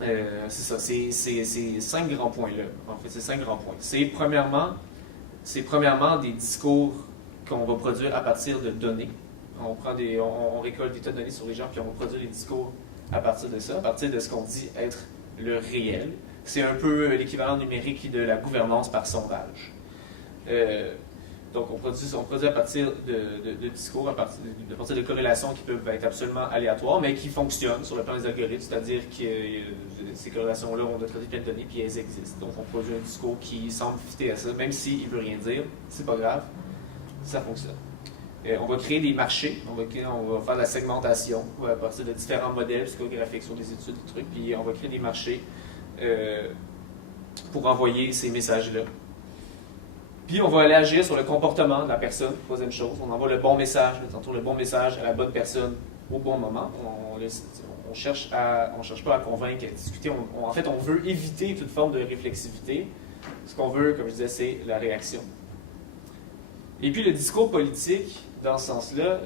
c'est ça, c'est 5 grands points-là. En fait, c'est 5 grands points. C'est premièrement des discours qu'on va produire à partir de données. On récolte des tas de données sur les gens, puis on va produire des discours à partir de ça, à partir de ce qu'on dit être le réel. C'est un peu l'équivalent numérique de la gouvernance par sondage. Donc, on produit à partir de discours, à partir de corrélations qui peuvent être absolument aléatoires, mais qui fonctionnent sur le plan des algorithmes, c'est-à-dire que ces corrélations-là ont traité plein de données, puis elles existent. Donc, on produit un discours qui semble fitter à ça, même s'il ne veut rien dire, c'est pas grave, ça fonctionne. On va créer des marchés, on va faire de la segmentation à partir de différents modèles psychographiques sur des études, des trucs, puis on va créer des marchés pour envoyer ces messages-là. Puis on va aller agir sur le comportement de la personne, troisième chose. On envoie le bon message, le bon message à la bonne personne au bon moment. On cherche pas à convaincre, à discuter. En fait, on veut éviter toute forme de réflexivité. Ce qu'on veut, comme je disais, c'est la réaction. Et puis le discours politique, dans ce sens-là,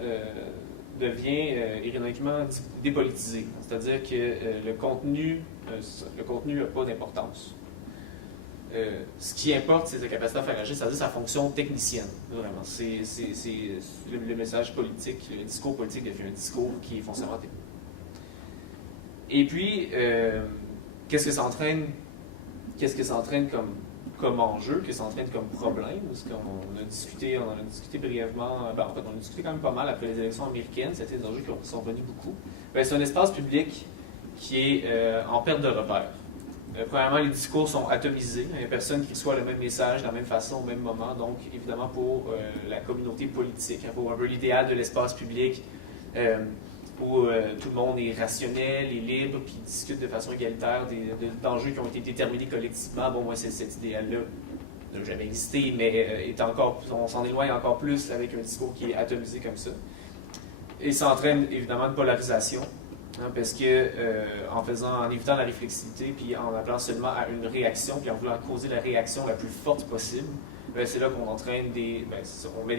devient ironiquement dépolitisé. C'est-à-dire que le contenu n'a pas d'importance. Ce qui importe, c'est sa capacité à faire agir, c'est-à-dire sa fonction technicienne, vraiment. C'est le message politique, le discours politique devient un discours qui est foncièrement technique. Et puis, qu'est-ce que ça entraîne comme enjeu, qu'est-ce que ça entraîne comme problème? Parce qu'on en a discuté brièvement, en fait, on a discuté quand même pas mal après les élections américaines, c'était des enjeux qui sont revenus beaucoup. C'est un espace public qui est en perte de repère. Premièrement, les discours sont atomisés. Il n'y a personne qui reçoit le même message de la même façon au même moment. Donc, évidemment, pour la communauté politique, pour un peu l'idéal de l'espace public, où tout le monde est rationnel et libre, puis discute de façon égalitaire d'enjeux qui ont été déterminés collectivement. Bon, moi, cet idéal-là n'a jamais existé, mais on s'en éloigne encore plus avec un discours qui est atomisé comme ça. Et ça entraîne évidemment une polarisation. Parce que en évitant la réflexivité, puis en appelant seulement à une réaction, puis en voulant causer la réaction la plus forte possible, c'est là qu'on entraîne on met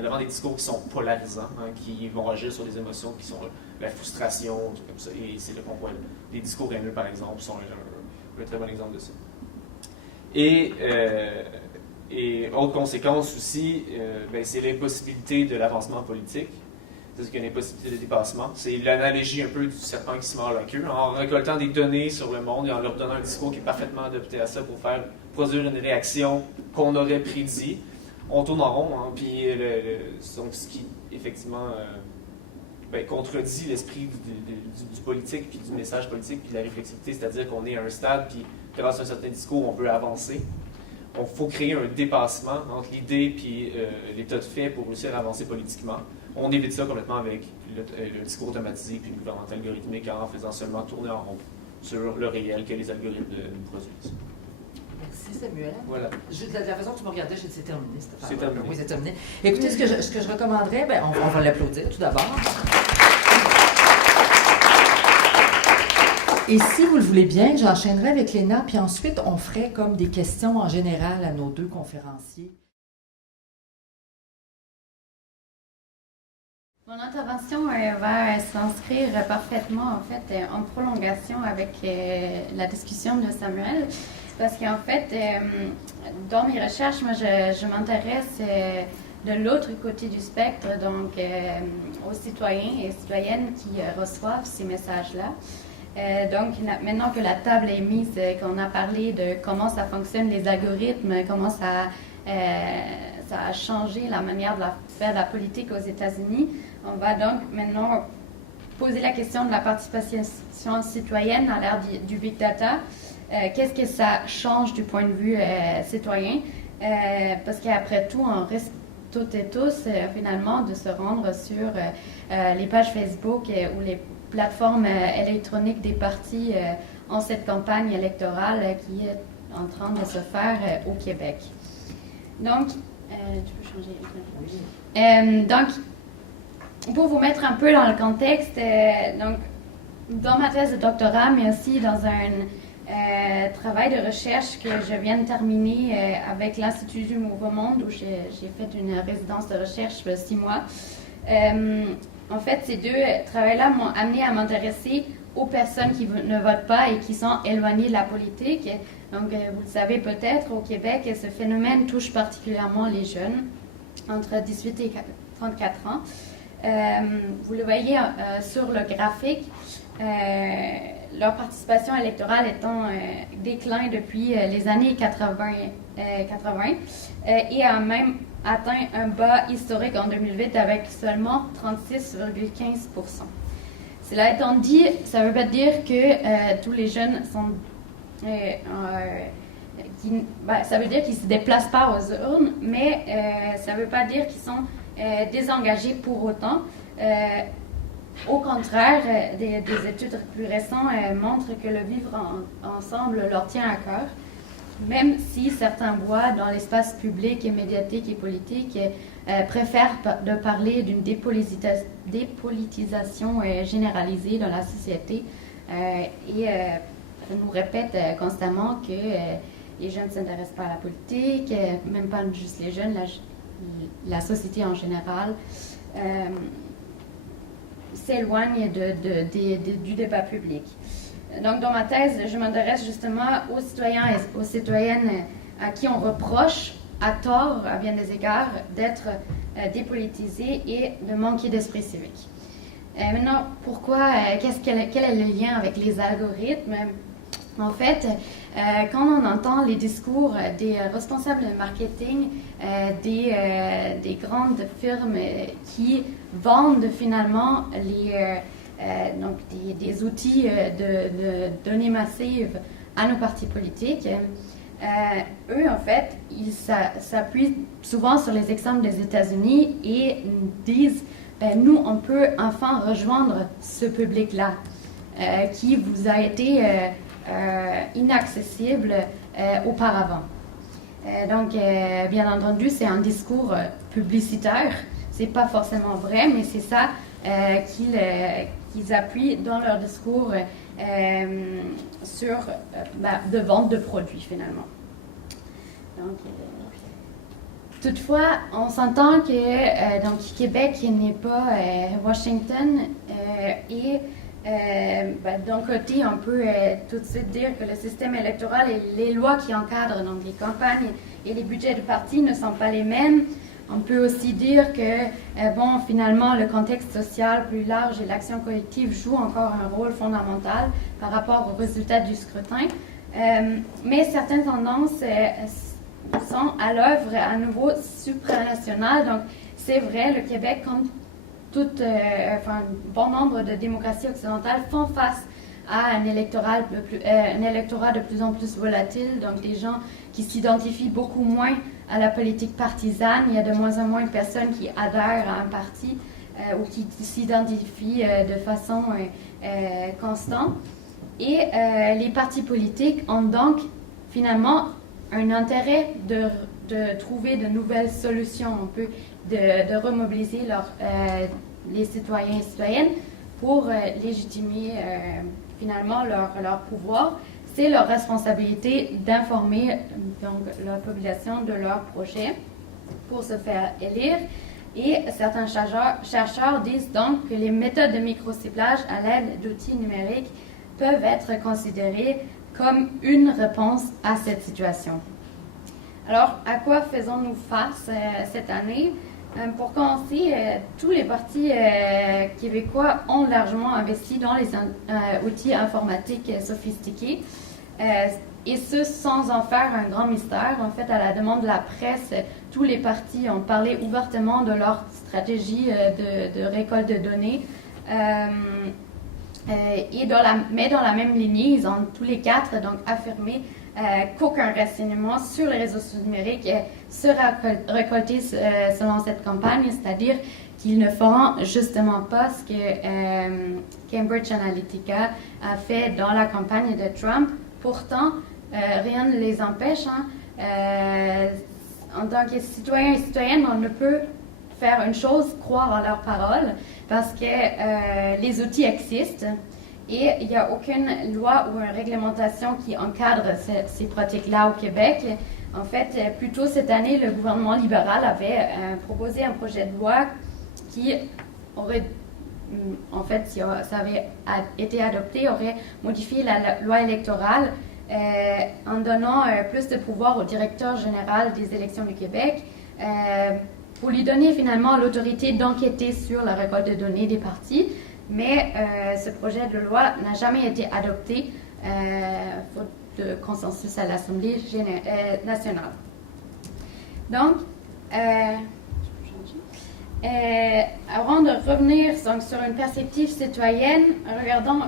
devant des discours qui sont polarisants, qui vont agir sur des émotions qui sont la frustration, tout comme ça. Et c'est là qu'on voit les discours haineux, par exemple, sont un très bon exemple de ça. Et autre conséquence aussi, c'est l'impossibilité de l'avancement politique. C'est-à-dire qu'il y a une impossibilité de dépassement. C'est l'analogie un peu du serpent qui se mord la queue. En récoltant des données sur le monde et en leur donnant un discours qui est parfaitement adapté à ça pour produire une réaction qu'on aurait prédit, on tourne en rond. Puis donc, ce qui, effectivement, contredit l'esprit du politique, puis du message politique, puis de la réflexivité. C'est-à-dire qu'on est à un stade, puis grâce à un certain discours, on peut avancer. Il faut créer un dépassement entre l'idée et l'état de fait pour réussir à avancer politiquement. On évite ça complètement avec le discours automatisé puis le gouvernement algorithmique en faisant seulement tourner en rond sur le réel que les algorithmes nous produisent. Merci Samuel. Voilà. De la façon que tu me regardais, j'ai dit c'est terminé cette affaire. C'est terminé. Oui, c'est terminé. Écoutez, ce que je recommanderais, ben, on va l'applaudir tout d'abord. Et si vous le voulez bien, j'enchaînerai avec Léna, puis ensuite on ferait comme des questions en général à nos deux conférenciers. Mon intervention va s'inscrire parfaitement en fait en prolongation avec la discussion de Samuel, parce qu'en fait, dans mes recherches, moi je m'intéresse de l'autre côté du spectre, donc aux citoyens et citoyennes qui reçoivent ces messages-là. Donc maintenant que la table est mise, qu'on a parlé de comment ça fonctionne les algorithmes, comment ça a changé la manière de faire la politique aux États-Unis, on va donc maintenant poser la question de la participation citoyenne à l'ère du Big Data. Qu'est-ce que ça change du point de vue citoyen? Parce qu'après tout, on risque toutes et tous finalement de se rendre sur les pages Facebook ou les plateformes électroniques des partis en cette campagne électorale qui est en train de se faire au Québec. Donc, tu peux changer. Donc, pour vous mettre un peu dans le contexte, donc, dans ma thèse de doctorat, mais aussi dans un travail de recherche que je viens de terminer avec l'Institut du Nouveau Monde, où j'ai fait une résidence de recherche de 6 mois. En fait, ces deux travaux-là m'ont amené à m'intéresser aux personnes qui ne votent pas et qui sont éloignées de la politique. Donc, vous le savez peut-être, au Québec, ce phénomène touche particulièrement les jeunes, entre 18 et 34 ans. Vous le voyez sur le graphique, leur participation électorale est en déclin depuis les années 80 et a même atteint un bas historique en 2008 avec seulement 36,15%. Cela étant dit, ça ne veut pas dire que tous les jeunes sont... ça veut dire qu'ils ne se déplacent pas aux urnes, mais ça ne veut pas dire qu'ils sont désengagés pour autant. Au contraire, des études plus récentes montrent que le vivre ensemble leur tient à cœur, même si certains voix dans l'espace public et médiatique et politique préfèrent de parler d'une dépolitisation généralisée dans la société et nous répètent constamment que les jeunes ne s'intéressent pas à la politique, même pas juste les jeunes, la société en général s'éloigne du débat public. Donc, dans ma thèse, je m'intéresse justement aux citoyens et aux citoyennes à qui on reproche, à tort, à bien des égards, d'être dépolitisés et de manquer d'esprit civique. Maintenant, pourquoi, quel est le lien avec les algorithmes? En fait, quand on entend les discours des responsables de marketing des grandes firmes qui vendent finalement donc des outils de données massives à nos partis politiques, eux, en fait, ils s'appuient souvent sur les exemples des États-Unis et disent nous, on peut enfin rejoindre ce public-là qui vous a été inaccessible auparavant. Donc, bien entendu, c'est un discours publicitaire. C'est pas forcément vrai, mais c'est ça qu'ils appuient dans leur discours sur de vente de produits, finalement. Donc, toutefois, on s'entend que donc, Québec n'est pas Washington et d'un côté, on peut tout de suite dire que le système électoral et les lois qui encadrent donc les campagnes et les budgets de partis ne sont pas les mêmes. On peut aussi dire que, finalement, le contexte social plus large et l'action collective jouent encore un rôle fondamental par rapport aux résultats du scrutin. Mais certaines tendances sont à l'œuvre à nouveau supranationales. Donc, c'est vrai, le Québec, comme un bon nombre de démocraties occidentales, font face à un électorat de plus en plus volatile, donc des gens qui s'identifient beaucoup moins à la politique partisane. Il y a de moins en moins de personnes qui adhèrent à un parti ou qui s'identifient de façon constante. Et les partis politiques ont donc finalement un intérêt de trouver de nouvelles solutions, un peu de remobiliser les citoyens et citoyennes pour légitimer finalement leur pouvoir. C'est leur responsabilité d'informer donc la population de leur projet pour se faire élire. Et certains chercheurs disent donc que les méthodes de microciblage à l'aide d'outils numériques peuvent être considérées comme une réponse à cette situation. Alors, à quoi faisons-nous face cette année? Pour commencer, tous les partis québécois ont largement investi dans les outils informatiques sophistiqués, et ce sans en faire un grand mystère. En fait, à la demande de la presse, tous les partis ont parlé ouvertement de leur stratégie de récolte de données. Mais dans la même lignée, ils ont tous les quatre donc affirmé qu'aucun renseignement sur les réseaux sociaux numériques sera récolté selon cette campagne, c'est-à-dire qu'ils ne feront justement pas ce que Cambridge Analytica a fait dans la campagne de Trump. Pourtant, rien ne les empêche. En tant que citoyen et citoyenne, on ne peut faire une chose, croire en leur parole, parce que les outils existent et il n'y a aucune loi ou une réglementation qui encadre ces pratiques-là au Québec. En fait, plus tôt cette année, le gouvernement libéral avait proposé un projet de loi qui aurait, en fait, si ça avait été adopté, aurait modifié la loi électorale en donnant plus de pouvoir au directeur général des élections du Québec pour lui donner finalement l'autorité d'enquêter sur la récolte de données des partis. Mais ce projet de loi n'a jamais été adopté faute de consensus à l'Assemblée nationale. Donc, avant de revenir donc, sur une perspective citoyenne, regardons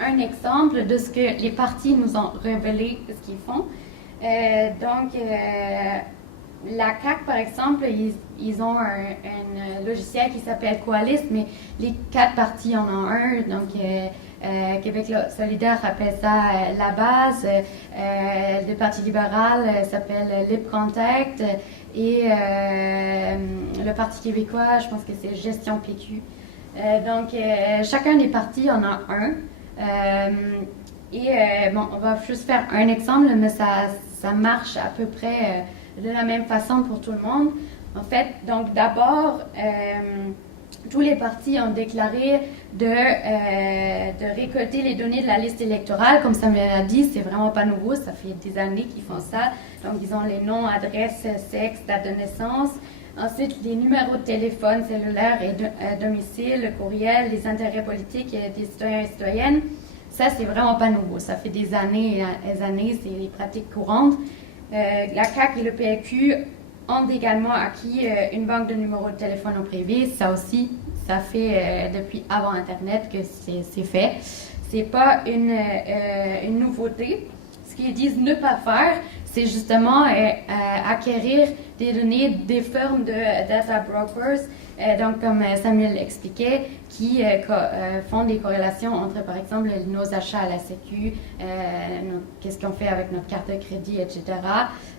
un exemple de ce que les partis nous ont révélé, ce qu'ils font. La CAQ, par exemple, ils ont un logiciel qui s'appelle Coalist, mais les 4 partis en ont un. Donc, Québec solidaire appelle ça La Base, le Parti libéral s'appelle LibContact, et le Parti québécois, je pense que c'est Gestion PQ. Chacun des partis en a un. On va juste faire un exemple, mais ça marche à peu près de la même façon pour tout le monde. En fait, donc d'abord, tous les partis ont déclaré de récolter les données de la liste électorale. Comme Samuel a dit, c'est vraiment pas nouveau, ça fait des années qu'ils font ça. Donc, ils ont les noms, adresses, sexe, date de naissance. Ensuite, les numéros de téléphone cellulaire et domicile, le courriel, les intérêts politiques des citoyens et citoyennes. Ça, c'est vraiment pas nouveau. Ça fait des années et des années, c'est les pratiques courantes. La CAQ et le PLQ ont également acquis une banque de numéros de téléphone en privé. Ça aussi, ça fait depuis avant Internet que c'est fait. C'est pas une nouveauté. Ce qu'ils disent ne pas faire, c'est justement acquérir des données des firmes de data brokers, donc comme Samuel l'expliquait, qui font des corrélations entre, par exemple, nos achats à la Sécu, qu'est-ce qu'on fait avec notre carte de crédit, etc.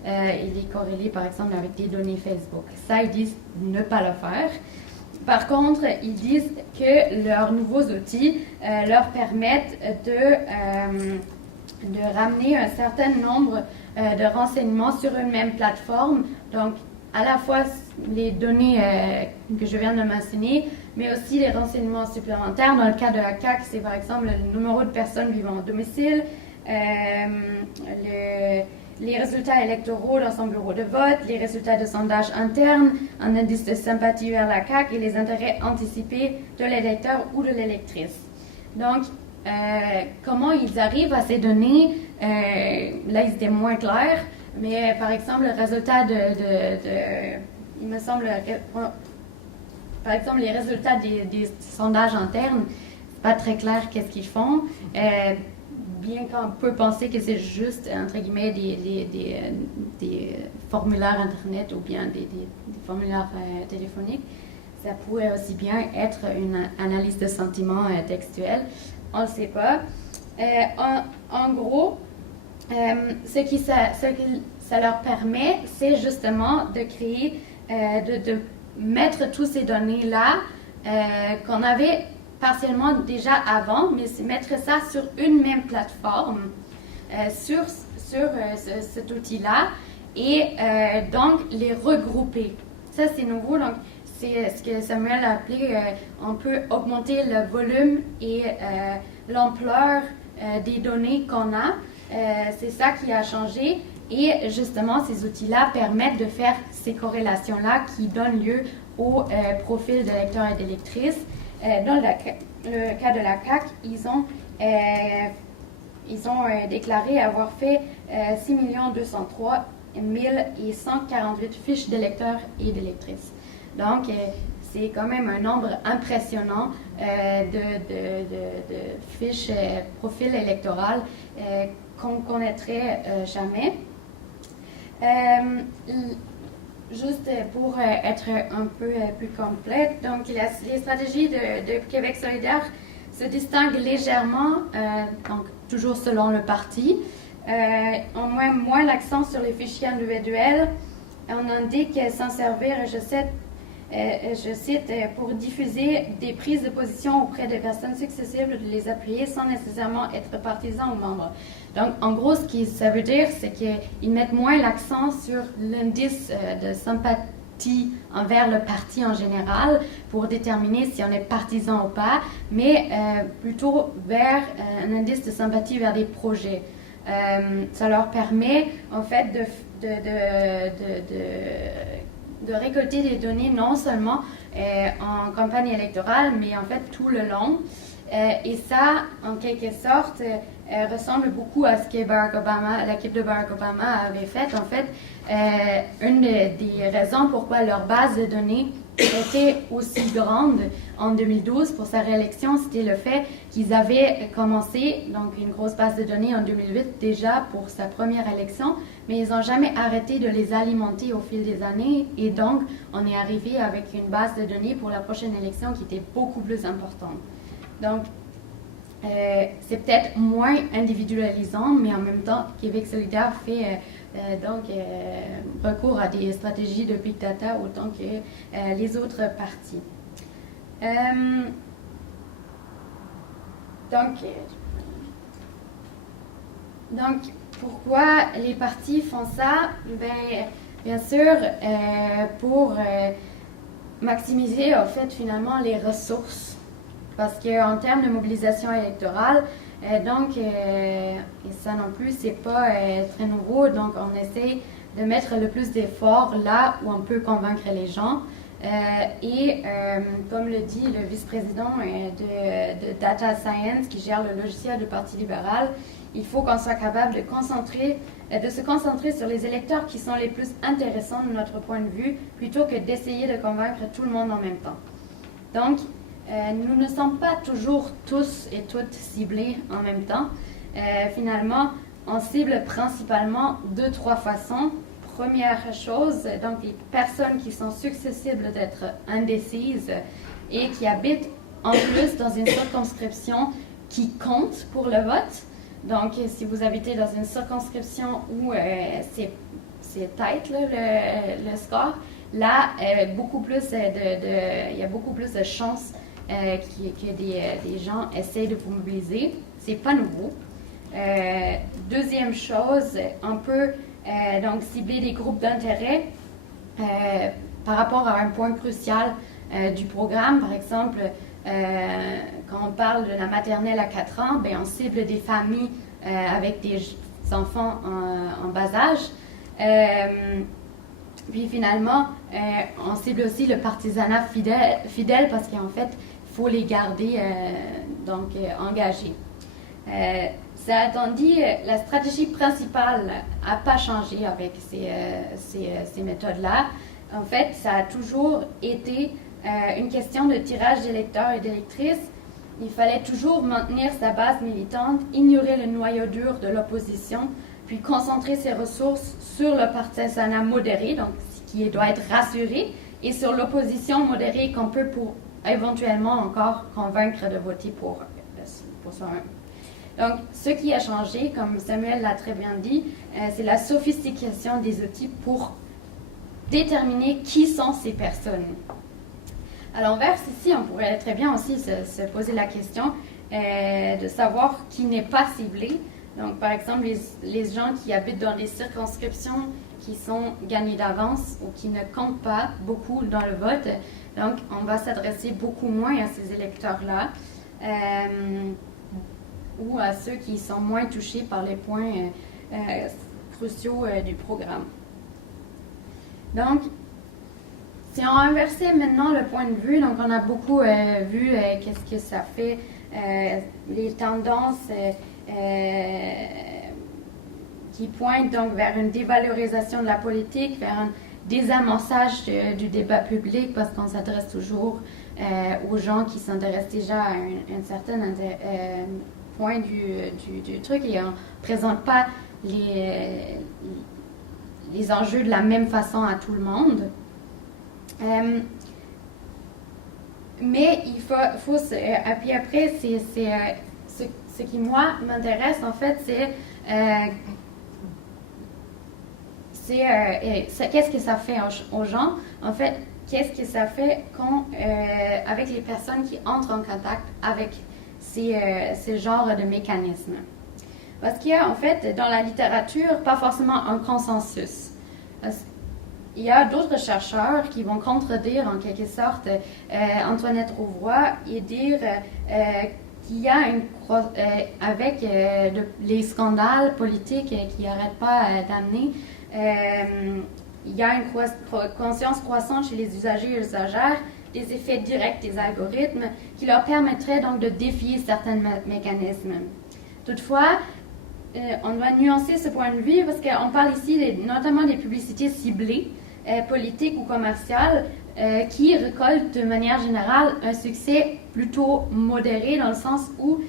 Et les corréler, par exemple, avec des données Facebook. Ça, ils disent ne pas le faire. Par contre, ils disent que leurs nouveaux outils leur permettent de ramener un certain nombre de renseignements sur une même plateforme. Donc, à la fois les données que je viens de mentionner, mais aussi les renseignements supplémentaires. Dans le cas de la CAQ, c'est par exemple le numéro de personnes vivant au domicile, les résultats électoraux dans son bureau de vote, les résultats de sondage interne, un indice de sympathie vers la CAQ et les intérêts anticipés de l'électeur ou de l'électrice. Donc, comment ils arrivent à ces données, là, c'était moins clair, mais par exemple, le résultat il me semble, par exemple, les résultats des sondages internes, c'est pas très clair qu'est-ce qu'ils font, bien qu'on peut penser que c'est juste, entre guillemets, des formulaires Internet ou bien des formulaires téléphoniques. Ça pourrait aussi bien être une analyse de sentiments textuels. On ne le sait pas. En gros, ce que ça leur permet, c'est justement de créer, de mettre toutes ces données-là qu'on avait partiellement déjà avant, mais mettre ça sur une même plateforme, sur cet outil-là, et donc les regrouper. Ça, c'est nouveau. Donc, c'est ce que Samuel a appelé, on peut augmenter le volume et l'ampleur des données qu'on a. C'est ça qui a changé. Et justement, ces outils-là permettent de faire ces corrélations-là qui donnent lieu au profil de lecteurs et de lectrices. Dans le cas de la CAQ, ils ont déclaré avoir fait 6 203 148 fiches de lecteurs et de lectrices. Donc, c'est quand même un nombre impressionnant de fiches profil électoral qu'on ne connaîtrait jamais. Juste pour être un peu plus complète, donc les stratégies de Québec solidaire se distinguent légèrement, donc toujours selon le parti. On met moins l'accent sur les fichiers individuels. On indique s'en servir, je cite, pour diffuser des prises de position auprès des personnes susceptibles de les appuyer sans nécessairement être partisans ou membres. Donc, en gros, ce que ça veut dire, c'est qu'ils mettent moins l'accent sur l'indice de sympathie envers le parti en général pour déterminer si on est partisan ou pas, mais plutôt vers un indice de sympathie vers des projets. Ça leur permet, en fait, de récolter des données non seulement en campagne électorale, mais en fait tout le long. Et ça, en quelque sorte, ressemble beaucoup à ce que l'équipe de Barack Obama avait fait. En fait, une des raisons pourquoi leur base de données était aussi grande en 2012 pour sa réélection, c'était le fait qu'ils avaient commencé donc une grosse base de données en 2008 déjà pour sa première élection, mais ils n'ont jamais arrêté de les alimenter au fil des années et donc on est arrivé avec une base de données pour la prochaine élection qui était beaucoup plus importante. Donc, c'est peut-être moins individualisant, mais en même temps, Québec solidaire fait recours à des stratégies de big data autant que les autres partis. Donc, pourquoi les partis font ça? Bien sûr, pour maximiser, en fait, finalement, les ressources. Parce qu'en termes de mobilisation électorale, et ça non plus, c'est pas très nouveau. Donc, on essaie de mettre le plus d'efforts là où on peut convaincre les gens. Comme le dit le vice-président de Data Science qui gère le logiciel du Parti libéral, il faut qu'on soit capable de se concentrer sur les électeurs qui sont les plus intéressants de notre point de vue, plutôt que d'essayer de convaincre tout le monde en même temps. Donc, nous ne sommes pas toujours tous et toutes ciblés en même temps. Finalement, on cible principalement 2-3 façons. Première chose, donc les personnes qui sont susceptibles d'être indécises et qui habitent en plus dans une circonscription qui compte pour le vote. Donc, si vous habitez dans une circonscription où c'est tight là, le score, là, il y a beaucoup plus de chances que des gens essayent de vous mobiliser. C'est pas nouveau. Deuxième chose, on peut donc cibler des groupes d'intérêt par rapport à un point crucial du programme. Par exemple, quand on parle de la maternelle à 4 ans, on cible des familles avec des enfants en bas âge. Puis finalement, on cible aussi le partisanat fidèle parce qu'en fait, il faut les garder engagés. Ça étant dit, la stratégie principale n'a pas changé avec ces méthodes-là. En fait, ça a toujours été une question de tirage d'électeurs et d'électrices. Il fallait toujours maintenir sa base militante, ignorer le noyau dur de l'opposition, puis concentrer ses ressources sur le partisanat modéré, donc qui doit être rassuré, et sur l'opposition modérée qu'on peut pour éventuellement encore convaincre de voter pour soi-même. Donc, ce qui a changé, comme Samuel l'a très bien dit, c'est la sophistication des outils pour déterminer qui sont ces personnes. À l'inverse, ici, on pourrait très bien aussi se poser la question de savoir qui n'est pas ciblé. Donc, par exemple, les gens qui habitent dans des circonscriptions qui sont gagnées d'avance ou qui ne comptent pas beaucoup dans le vote. Donc, on va s'adresser beaucoup moins à ces électeurs-là ou à ceux qui sont moins touchés par les points cruciaux du programme. Donc, si on inversait maintenant le point de vue, donc on a beaucoup vu qu'est-ce que ça fait, les tendances qui pointent donc vers une dévalorisation de la politique, vers un désamorçage du débat public, parce qu'on s'adresse toujours aux gens qui s'intéressent déjà à un certain point du truc et on ne présente pas les enjeux de la même façon à tout le monde. Mais il faut et puis après, ce qui, moi, m'intéresse, en fait, c'est qu'est-ce que ça fait aux gens. En fait, qu'est-ce que ça fait avec les personnes qui entrent en contact avec ce genre de mécanismes. Parce qu'il y a, en fait, dans la littérature, pas forcément un consensus. Il y a d'autres chercheurs qui vont contredire en quelque sorte Antoinette Rouvroy et dire qu'il y a avec les scandales politiques qui n'arrêtent pas d'amener, il y a une conscience croissante chez les usagers et usagères des effets directs des algorithmes qui leur permettraient donc de défier certains mécanismes. Toutefois, on doit nuancer ce point de vue parce qu'on parle ici notamment des publicités ciblées, politiques ou commerciales, qui récoltent de manière générale un succès plutôt modéré dans le sens où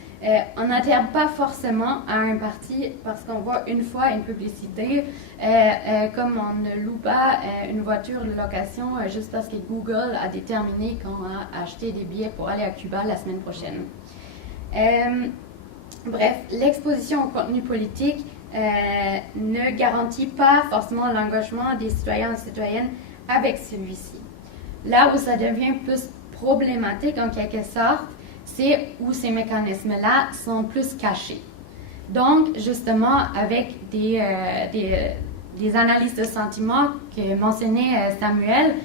on n'adhère pas forcément à un parti parce qu'on voit une fois une publicité, comme on ne loue pas une voiture de location juste parce que Google a déterminé qu'on a acheté des billets pour aller à Cuba la semaine prochaine. Bref, l'exposition au contenu politique ne garantit pas forcément l'engagement des citoyens et citoyennes avec celui-ci. Là où ça devient plus problématique en quelque sorte, c'est où ces mécanismes-là sont plus cachés. Donc, justement, avec des analyses de sentiments que mentionnait Samuel,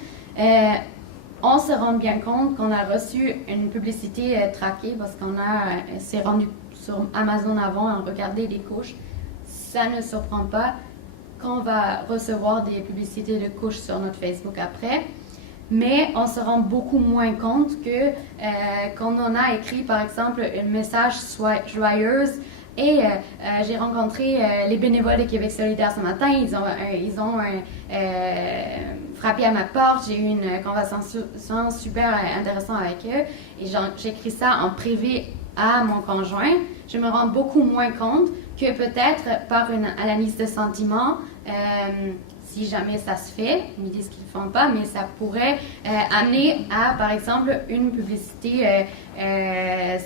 on se rend bien compte qu'on a reçu une publicité traquée parce qu'on s'est rendu sur Amazon avant à regarder des couches. Ça ne surprend pas qu'on va recevoir des publicités de couches sur notre Facebook après. Mais on se rend beaucoup moins compte que quand on a écrit, par exemple, un message joyeuse et j'ai rencontré les bénévoles de Québec solidaire ce matin, ils ont frappé à ma porte, j'ai eu une conversation super intéressante avec eux et j'écris ça en privé à mon conjoint. Je me rends beaucoup moins compte que peut-être par une analyse de sentiments, si jamais ça se fait, ils disent qu'ils ne le font pas, mais ça pourrait amener à, par exemple, une publicité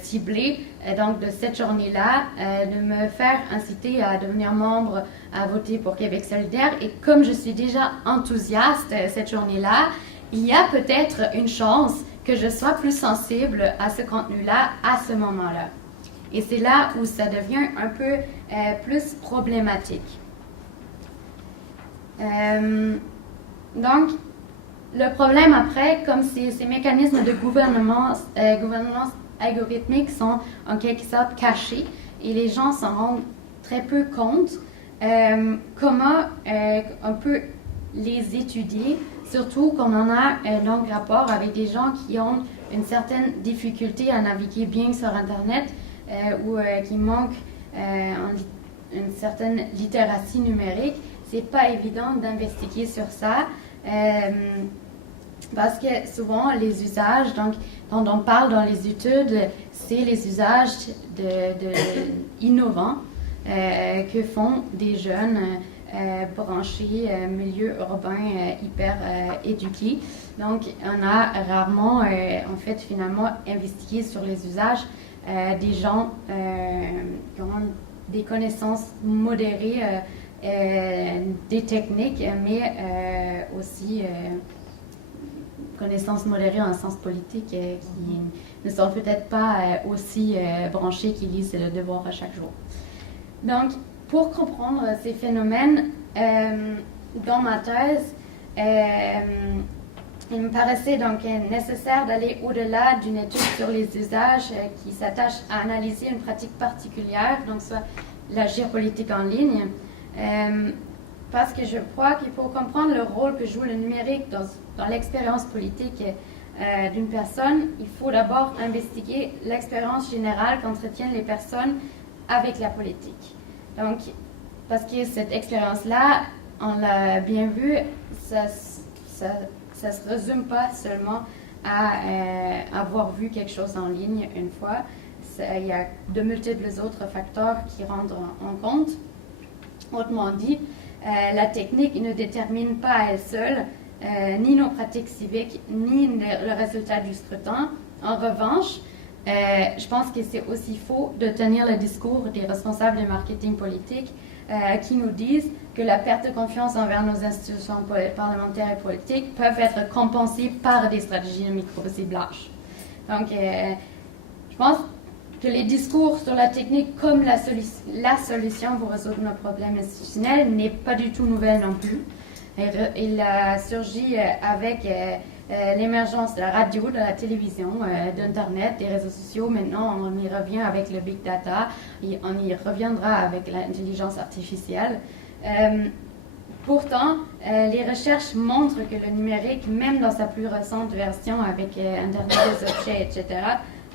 ciblée, donc de cette journée-là, de me faire inciter à devenir membre, à voter pour Québec solidaire. Et comme je suis déjà enthousiaste cette journée-là, il y a peut-être une chance que je sois plus sensible à ce contenu-là à ce moment-là. Et c'est là où ça devient un peu plus problématique. Donc, le problème après, comme ces mécanismes de gouvernance algorithmique sont en quelque sorte cachés et les gens s'en rendent très peu compte, comment on peut les étudier, surtout qu'on en a un long rapport avec des gens qui ont une certaine difficulté à naviguer bien sur Internet ou qui manquent une certaine littératie numérique. C'est pas évident d'investiguer sur ça parce que souvent les usages dont on parle dans les études, c'est les usages innovants que font des jeunes branchés, milieu urbain hyper éduqués. Donc, on a rarement, en fait, finalement, investigué sur les usages des gens qui ont des connaissances modérées des techniques, mais aussi connaissances modérées en sens politique qui ne sont peut-être pas aussi branchés qui lisent le devoir à chaque jour. Donc, pour comprendre ces phénomènes, dans ma thèse, il me paraissait donc nécessaire d'aller au-delà d'une étude sur les usages qui s'attache à analyser une pratique particulière, donc soit la géopolitique en ligne, parce que je crois qu'il faut comprendre le rôle que joue le numérique dans l'expérience politique d'une personne. Il faut d'abord investiguer l'expérience générale qu'entretiennent les personnes avec la politique. Donc, parce que cette expérience-là, on l'a bien vu, ça se résume pas seulement à avoir vu quelque chose en ligne une fois. Il y a de multiples autres facteurs qui rentrent en compte. Autrement dit, la technique ne détermine pas à elle seule ni nos pratiques civiques, ni le résultat du scrutin. En revanche, je pense que c'est aussi faux de tenir le discours des responsables de marketing politique qui nous disent que la perte de confiance envers nos institutions parlementaires et politiques peuvent être compensées par des stratégies de micro-ciblage. Donc, je pense que les discours sur la technique comme la solution pour résoudre nos problèmes institutionnels n'est pas du tout nouvelle non plus. Il a surgi avec l'émergence de la radio, de la télévision, d'Internet, des réseaux sociaux. Maintenant, on y revient avec le big data, et on y reviendra avec l'intelligence artificielle. Pourtant, les recherches montrent que le numérique, même dans sa plus récente version avec Internet des objets, etc.,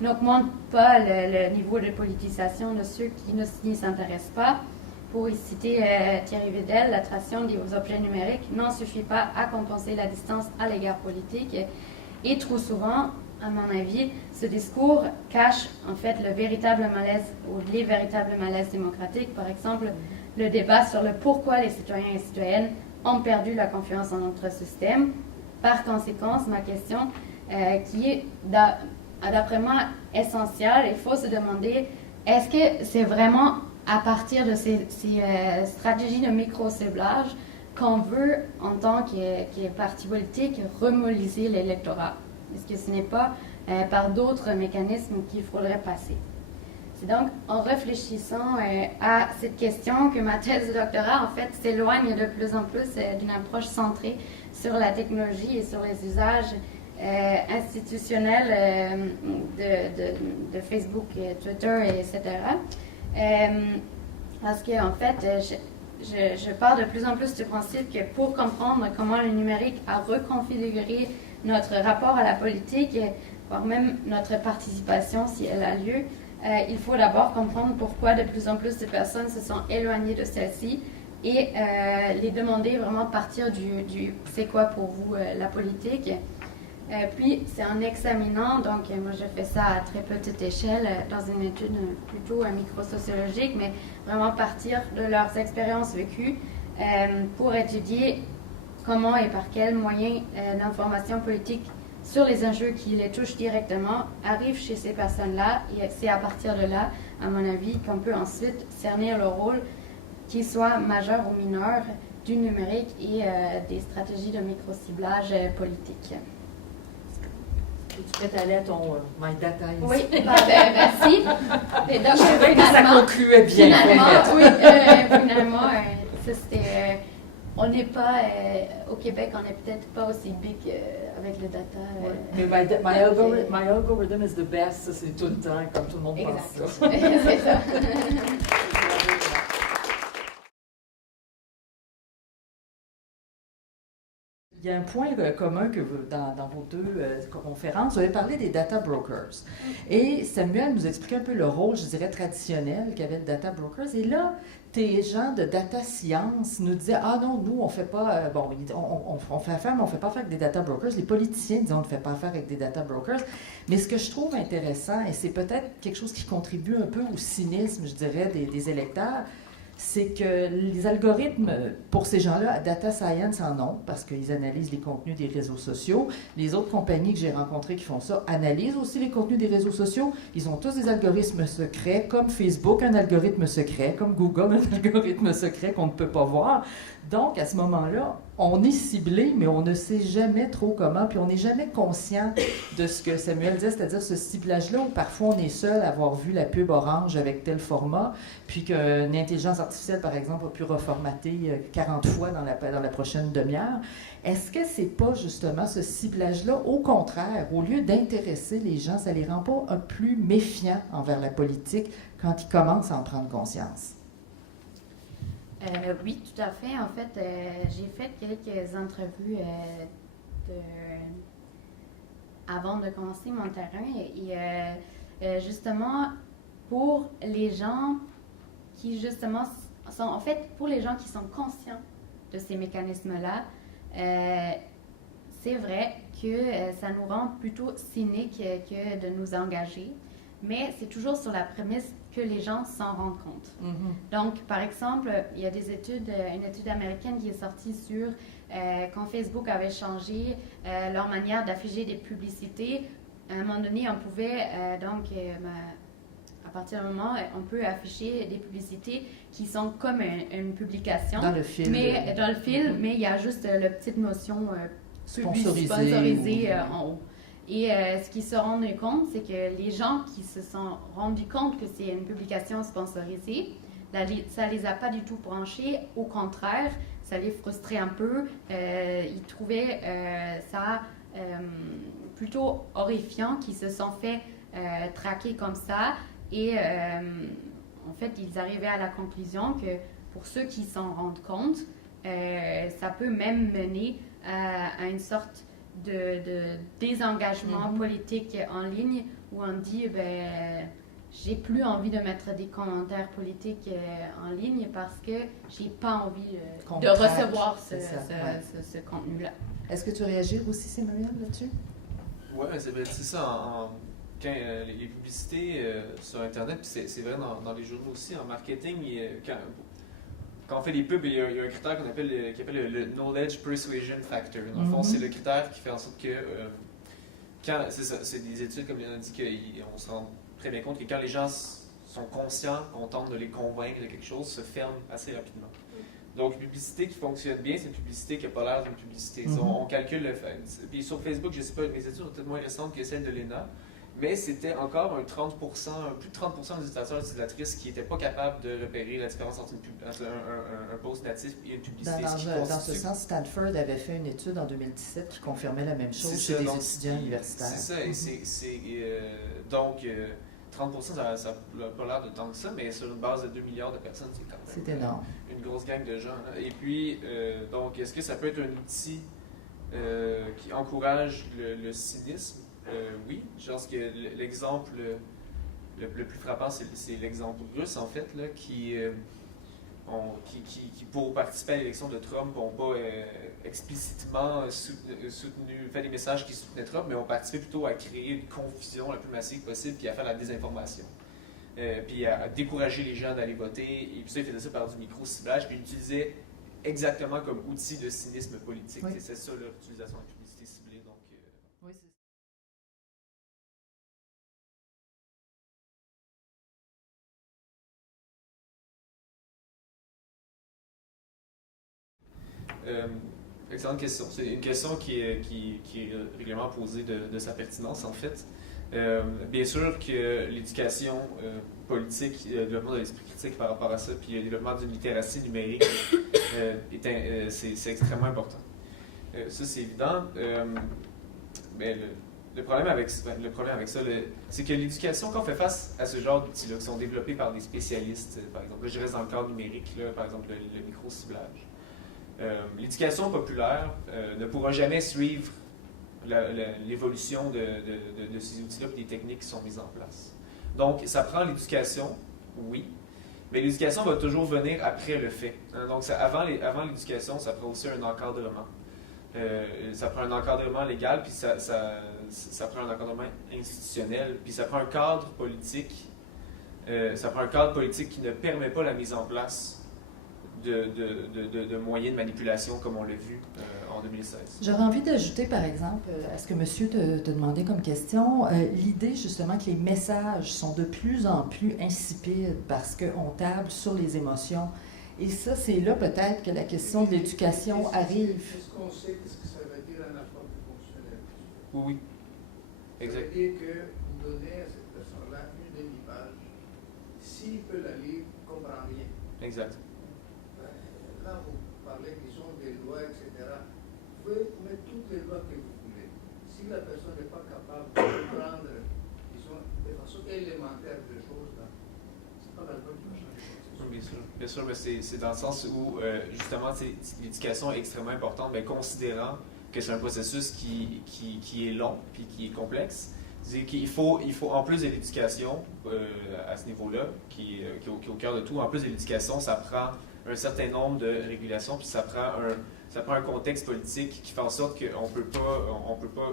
n'augmente pas le niveau de politisation de ceux qui ne s'y s'intéressent pas. Pour y citer Thierry Vidal, l'attraction des objets numériques n'en suffit pas à compenser la distance à l'égard politique. Et trop souvent, à mon avis, ce discours cache en fait le véritable malaise ou les véritables malaises démocratiques. Par exemple, le débat sur le pourquoi les citoyens et citoyennes ont perdu la confiance en notre système. Par conséquent, ma question, qui est d'après moi essentielle, il faut se demander, est-ce que c'est vraiment à partir de ces stratégies de micro-ciblage qu'on veut, en tant que parti politique, remobiliser l'électorat? Est-ce que ce n'est pas par d'autres mécanismes qu'il faudrait passer? C'est donc en réfléchissant à cette question que ma thèse de doctorat, en fait, s'éloigne de plus en plus d'une approche centrée sur la technologie et sur les usages institutionnels de Facebook, Twitter, etc. Parce qu'en fait, je pars de plus en plus du principe que pour comprendre comment le numérique a reconfiguré notre rapport à la politique, voire même notre participation si elle a lieu, il faut d'abord comprendre pourquoi de plus en plus de personnes se sont éloignées de celle-ci et les demander vraiment partir du c'est quoi pour vous la politique. Puis, c'est en examinant, donc moi je fais ça à très petite échelle, dans une étude plutôt microsociologique, mais vraiment partir de leurs expériences vécues pour étudier comment et par quels moyens l'information politique sur les enjeux qui les touchent directement arrive chez ces personnes-là. Et c'est à partir de là, à mon avis, qu'on peut ensuite cerner le rôle, qu'il soit majeur ou mineur, du numérique et des stratégies de micro-ciblage politique. Es-tu prête à aller à ton My Data Insight? Oui, merci. Et donc, Je trouvais que ça concluait bien. Finalement, ça c'était... on n'est pas... au Québec, on n'est peut-être pas aussi big avec le data. Mais my algorithm is the best, ça c'est tout le temps, comme tout le monde pense ça. C'est ça. Il y a un point commun que dans vos deux conférences, vous avez parlé des data brokers. Et Samuel nous expliquait un peu le rôle, je dirais, traditionnel qu'avaient les data brokers. Et là, tes gens de data science nous disaient « Ah non, nous, on ne fait pas... on fait affaire, mais on ne fait pas affaire avec des data brokers. » Les politiciens disaient « On ne fait pas affaire avec des data brokers. » Mais ce que je trouve intéressant, et c'est peut-être quelque chose qui contribue un peu au cynisme, je dirais, des électeurs, c'est que les algorithmes, pour ces gens-là, data science en ont, parce qu'ils analysent les contenus des réseaux sociaux. Les autres compagnies que j'ai rencontrées qui font ça analysent aussi les contenus des réseaux sociaux. Ils ont tous des algorithmes secrets, comme Facebook, un algorithme secret, comme Google, un algorithme secret qu'on ne peut pas voir. Donc, à ce moment-là, on est ciblé, mais on ne sait jamais trop comment, puis on n'est jamais conscient de ce que Samuel disait, c'est-à-dire ce ciblage-là où parfois on est seul à avoir vu la pub orange avec tel format, puis qu'une intelligence artificielle, par exemple, a pu reformater 40 fois dans la prochaine demi-heure. Est-ce que c'est pas justement ce ciblage-là, au contraire, au lieu d'intéresser les gens, ça les rend pas un plus méfiants envers la politique quand ils commencent à en prendre conscience? Oui, tout à fait. En fait, j'ai fait quelques entrevues avant de commencer mon terrain. Et justement, pour les gens qui, justement, en fait, pour les gens qui sont conscients de ces mécanismes-là, c'est vrai que ça nous rend plutôt cyniques que de nous engager. Mais c'est toujours sur la prémisse que les gens s'en rendent compte. Mm-hmm. Donc, par exemple, il y a des études, une étude américaine qui est sortie sur quand Facebook avait changé leur manière d'afficher des publicités. À un moment donné, on pouvait, à partir d'un moment, on peut afficher des publicités qui sont comme une publication. Dans le fil. Dans le fil, mais il y a juste la petite notion sponsorisée en haut. Et ce qu'ils se rendent compte, c'est que les gens qui se sont rendus compte que c'est une publication sponsorisée, ça les a pas du tout branchés. Au contraire, ça les frustrait un peu. Ils trouvaient ça plutôt horrifiant, qu'ils se sont fait traquer comme ça. Et en fait, ils arrivaient à la conclusion que pour ceux qui s'en rendent compte, ça peut même mener à une sorte de désengagement politique en ligne où on dit j'ai plus envie de mettre des commentaires politiques en ligne parce que j'ai pas envie de recevoir ce contenu-là. Est-ce que tu réagis aussi, Samuel, là-dessus? Oui, c'est ça. Quand les publicités sur Internet, puis c'est vrai dans les journaux aussi, en marketing, quand on fait des pubs, il y a un critère qu'on appelle le Knowledge Persuasion Factor. Dans le fond, c'est le critère qui fait en sorte que, c'est des études, comme il a dit, qu'on se rend très bien compte que quand les gens sont conscients qu'on tente de les convaincre de quelque chose, se ferment assez rapidement. Donc, une publicité qui fonctionne bien, c'est une publicité qui n'a pas l'air d'une publicité. On calcule le fait. Puis sur Facebook, je ne sais pas, mes études sont peut-être moins récentes que celles de l'ENA, mais c'était encore plus de 30% des utilisateurs et utilisatrices qui n'étaient pas capables de repérer la différence entre un post natif et une publicité. Dans ce sens, Stanford avait fait une étude en 2017 qui confirmait la même chose chez des étudiants universitaires. C'est ça, et donc 30%, ça n'a pas l'air de tant que ça, mais sur une base de 2 milliards de personnes, c'est quand même énorme. Une grosse gang de gens. Et puis, donc, est-ce que ça peut être un outil qui encourage le cynisme? Oui, je pense que l'exemple le plus frappant, c'est l'exemple russe, en fait, là, qui pour participer à l'élection de Trump, n'ont pas explicitement fait des messages qui soutenaient Trump, mais ont participé plutôt à créer une confusion la plus massive possible, puis à faire la désinformation. Puis à décourager les gens d'aller voter, et puis ça, ils faisaient ça par du micro-ciblage, puis ils l'utilisaient exactement comme outil de cynisme politique. Oui. C'est ça leur utilisation de la publicité ciblée. Donc, oui, c'est excellente question. C'est une question qui est régulièrement posée de sa pertinence, en fait. Bien sûr que l'éducation politique, le développement de l'esprit critique par rapport à ça, puis le développement d'une littératie numérique, c'est extrêmement important. Ça, c'est évident. Mais le problème avec ça, c'est que l'éducation, quand on fait face à ce genre d'outils qui sont développés par des spécialistes, par exemple, là, je reste dans le cadre numérique, là, par exemple le micro-ciblage, l'éducation populaire ne pourra jamais suivre l'évolution de ces outils-là et des techniques qui sont mises en place. Donc, ça prend l'éducation, oui, mais l'éducation va toujours venir après le fait. Donc, avant l'éducation, ça prend aussi un encadrement. Ça prend un encadrement légal, puis ça prend un encadrement institutionnel, puis ça prend un cadre politique. Ça prend un cadre politique qui ne permet pas la mise en place de moyens de manipulation comme on l'a vu en 2016. J'aurais envie d'ajouter, par exemple, à ce que monsieur te demandait comme question, l'idée justement que les messages sont de plus en plus insipides parce qu'on table sur les émotions. Et ça, c'est là peut-être que la question de l'éducation arrive. Est-ce qu'on sait ce que ça veut dire un apport fonctionnel? Oui. Ça Exact. veut dire que vous donnez à cette personne-là une demi-page. S'il peut la lire, il ne comprend rien. Exact. Là, vous parlez, disons, des lois, etc. Vous pouvez mettre toutes les lois que vous voulez. Si la personne n'est pas capable de comprendre, disons, de façon élémentaire des choses, là, c'est pas la loi qui va changer. Bien sûr, c'est dans le sens où, justement, l'éducation est extrêmement importante, mais considérant que c'est un processus qui est long puis qui est complexe. C'est qu'il faut, en plus de l'éducation, à ce niveau-là, qui est au cœur de tout, en plus de l'éducation, ça prend un certain nombre de régulations, puis ça prend un contexte politique qui fait en sorte qu'on peut pas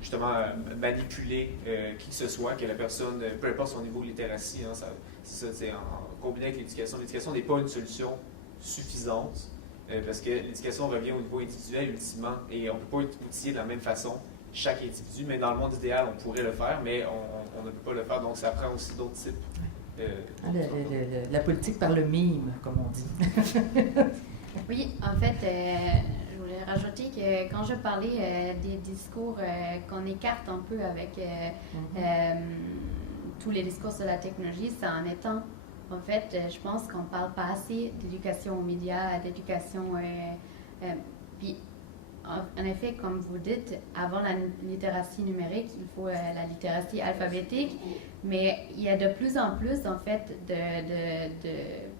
justement manipuler qui que ce soit, que la personne, peu importe son niveau de littératie, hein, c'est ça, c'est combiné avec l'éducation. L'éducation n'est pas une solution suffisante, parce que l'éducation revient au niveau individuel ultimement, et on ne peut pas outiller de la même façon chaque individu, mais dans le monde idéal, on pourrait le faire, mais on ne peut pas le faire, donc ça prend aussi d'autres types. La politique par le mime, comme on dit. Oui, en fait, je voulais rajouter que quand je parlais des discours qu'on écarte un peu avec tous les discours sur la technologie, c'est en étant, en fait, je pense qu'on ne parle pas assez d'éducation aux médias, d'éducation, puis en effet, comme vous dites, avant la littératie numérique, il faut la littératie alphabétique, mais il y a de plus en plus, en fait,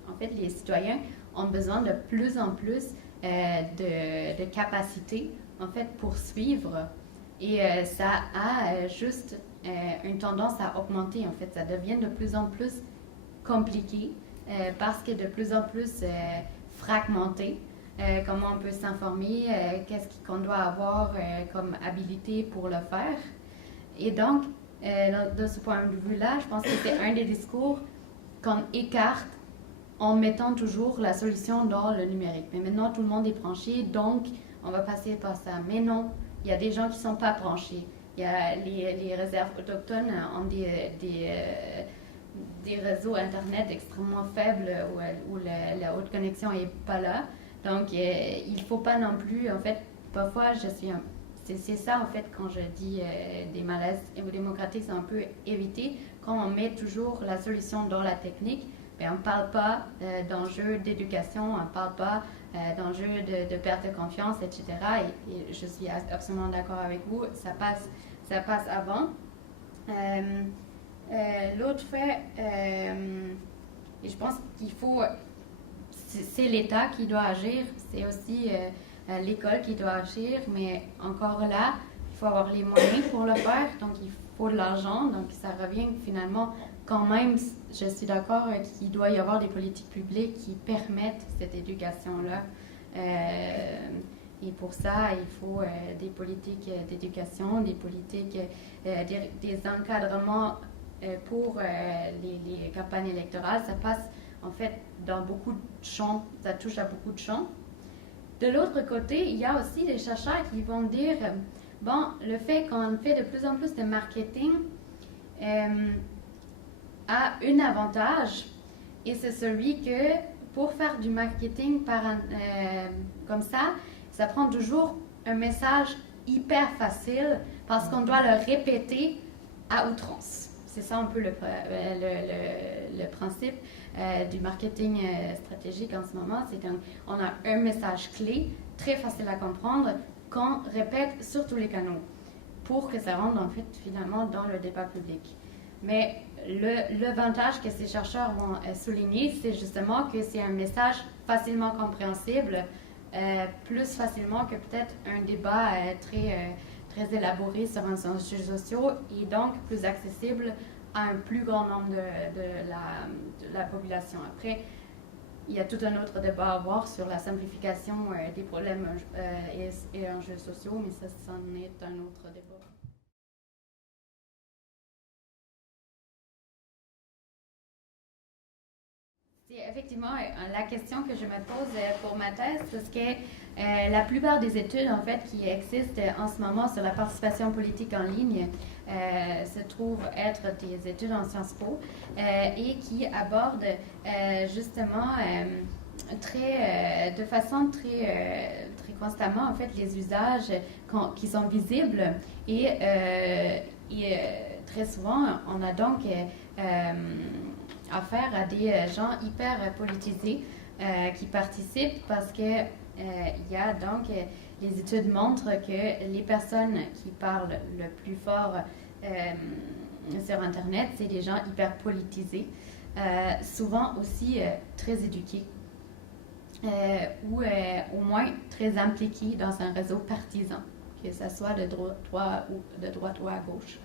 en fait, les citoyens ont besoin de plus en plus de capacités, en fait, pour suivre. Et ça a juste une tendance à augmenter, en fait. Ça devient de plus en plus compliqué parce que de plus en plus fragmenté. Comment on peut s'informer, qu'est-ce qu'on doit avoir comme habilité pour le faire. Et donc, de ce point de vue-là, je pense que c'est un des discours qu'on écarte en mettant toujours la solution dans le numérique. Mais maintenant, tout le monde est branché, donc on va passer par ça. Mais non, il y a des gens qui ne sont pas branchés. Il y a les réserves autochtones ont des réseaux Internet extrêmement faibles où la haute connexion n'est pas là. Donc, il ne faut pas non plus, en fait, parfois, c'est ça, en fait, quand je dis des malaises démocratiques, c'est un peu éviter. Quand on met toujours la solution dans la technique, bien, on ne parle pas d'enjeux d'éducation, on ne parle pas d'enjeux de perte de confiance, etc. Et je suis absolument d'accord avec vous, ça passe avant. L'autre fait, et je pense qu'il faut... C'est l'État qui doit agir, c'est aussi l'école qui doit agir, mais encore là, il faut avoir les moyens pour le faire, donc il faut de l'argent, donc ça revient finalement quand même, je suis d'accord qu'il doit y avoir des politiques publiques qui permettent cette éducation-là. Et pour ça, il faut des politiques d'éducation, des politiques, des encadrements pour les campagnes électorales. Ça passe en fait dans beaucoup de champs, ça touche à beaucoup de champs. De l'autre côté, il y a aussi des chercheurs qui vont dire, bon, le fait qu'on fait de plus en plus de marketing a un avantage, et c'est celui que pour faire du marketing comme ça prend toujours un message hyper facile parce qu'on doit le répéter à outrance. C'est ça un peu le principe du marketing stratégique en ce moment. C'est qu'on a un message clé, très facile à comprendre, qu'on répète sur tous les canaux pour que ça rentre en fait finalement dans le débat public. Mais l'avantage que ces chercheurs vont souligner, c'est justement que c'est un message facilement compréhensible, plus facilement que peut-être un débat très élaboré sur un sujet social, et donc plus accessible à un plus grand nombre de la population. Après, il y a tout un autre débat à avoir sur la simplification des problèmes et enjeux sociaux, mais ça, c'en est un autre débat. C'est effectivement la question que je me pose pour ma thèse, parce que la plupart des études en fait qui existent en ce moment sur la participation politique en ligne se trouvent être des études en Sciences Po et qui abordent justement de façon très constamment en fait les usages qui sont visibles et très souvent on a donc affaire à des gens hyper politisés qui participent parce que il y a donc les études montrent que les personnes qui parlent le plus fort sur Internet, c'est des gens hyper politisés, souvent aussi très éduqués ou au moins très impliqués dans un réseau partisan, que ce soit de droite ou à gauche,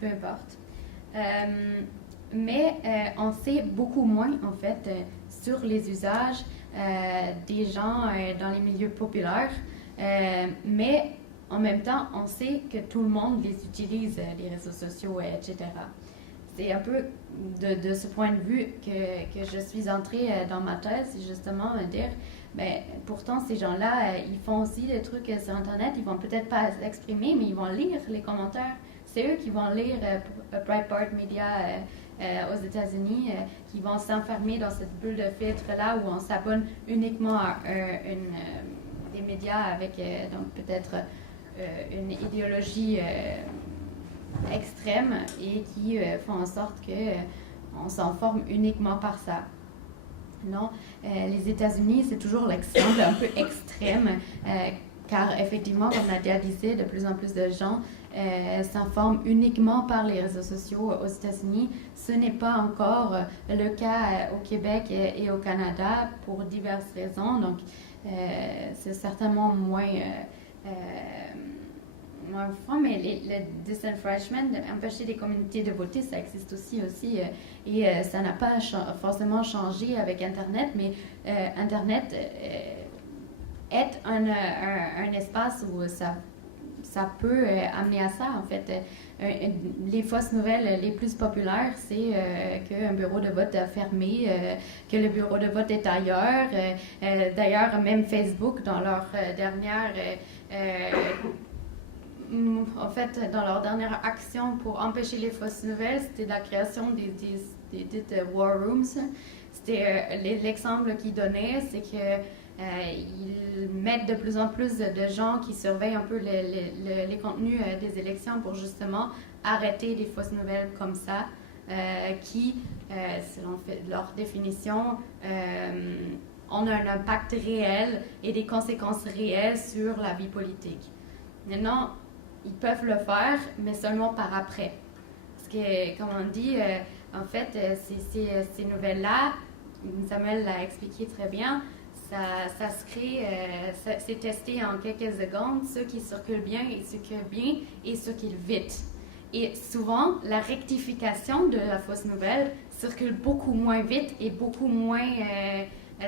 peu importe. Mais on sait beaucoup moins, en fait, sur les usages des gens dans les milieux populaires. Mais en même temps, on sait que tout le monde les utilise, les réseaux sociaux, etc. C'est un peu de ce point de vue que je suis entrée dans ma thèse, justement, à dire, ben, pourtant, ces gens-là, ils font aussi des trucs sur Internet, ils vont peut-être pas s'exprimer, mais ils vont lire les commentaires. C'est eux qui vont lire Breitbart Media aux États-Unis, qui vont s'enfermer dans cette bulle de filtre-là où on s'abonne uniquement à des médias avec donc peut-être une idéologie extrême et qui font en sorte qu'on s'en forme uniquement par ça. Non, les États-Unis, c'est toujours l'exemple un peu extrême, car effectivement, comme Nadia disait, de plus en plus de gens s'informent uniquement par les réseaux sociaux aux États-Unis. Ce n'est pas encore le cas au Québec et au Canada pour diverses raisons. Donc, c'est certainement moins franc, mais le disenfranchisement, empêcher les communautés de voter, ça existe aussi et ça n'a pas forcément changé avec Internet, mais Internet est un espace où ça peut amener à ça, en fait. Les fausses nouvelles les plus populaires, c'est qu'un bureau de vote a fermé, que le bureau de vote est ailleurs. D'ailleurs, même Facebook, dans leur dernière... en fait, dans leur dernière action pour empêcher les fausses nouvelles, c'était la création des dites war rooms. C'était l'exemple qu'ils donnaient, c'est que ils mettent de plus en plus de gens qui surveillent un peu les contenus des élections pour justement arrêter des fausses nouvelles comme ça, qui, selon leur définition, ont un impact réel et des conséquences réelles sur la vie politique. Maintenant, ils peuvent le faire, mais seulement par après. Parce que, comme on dit, en fait, ces nouvelles-là, Samuel l'a expliqué très bien, ça se crée, c'est testé en quelques secondes, ceux qui circulent bien et circulent vite. Et souvent, la rectification de la fausse nouvelle circule beaucoup moins vite et beaucoup moins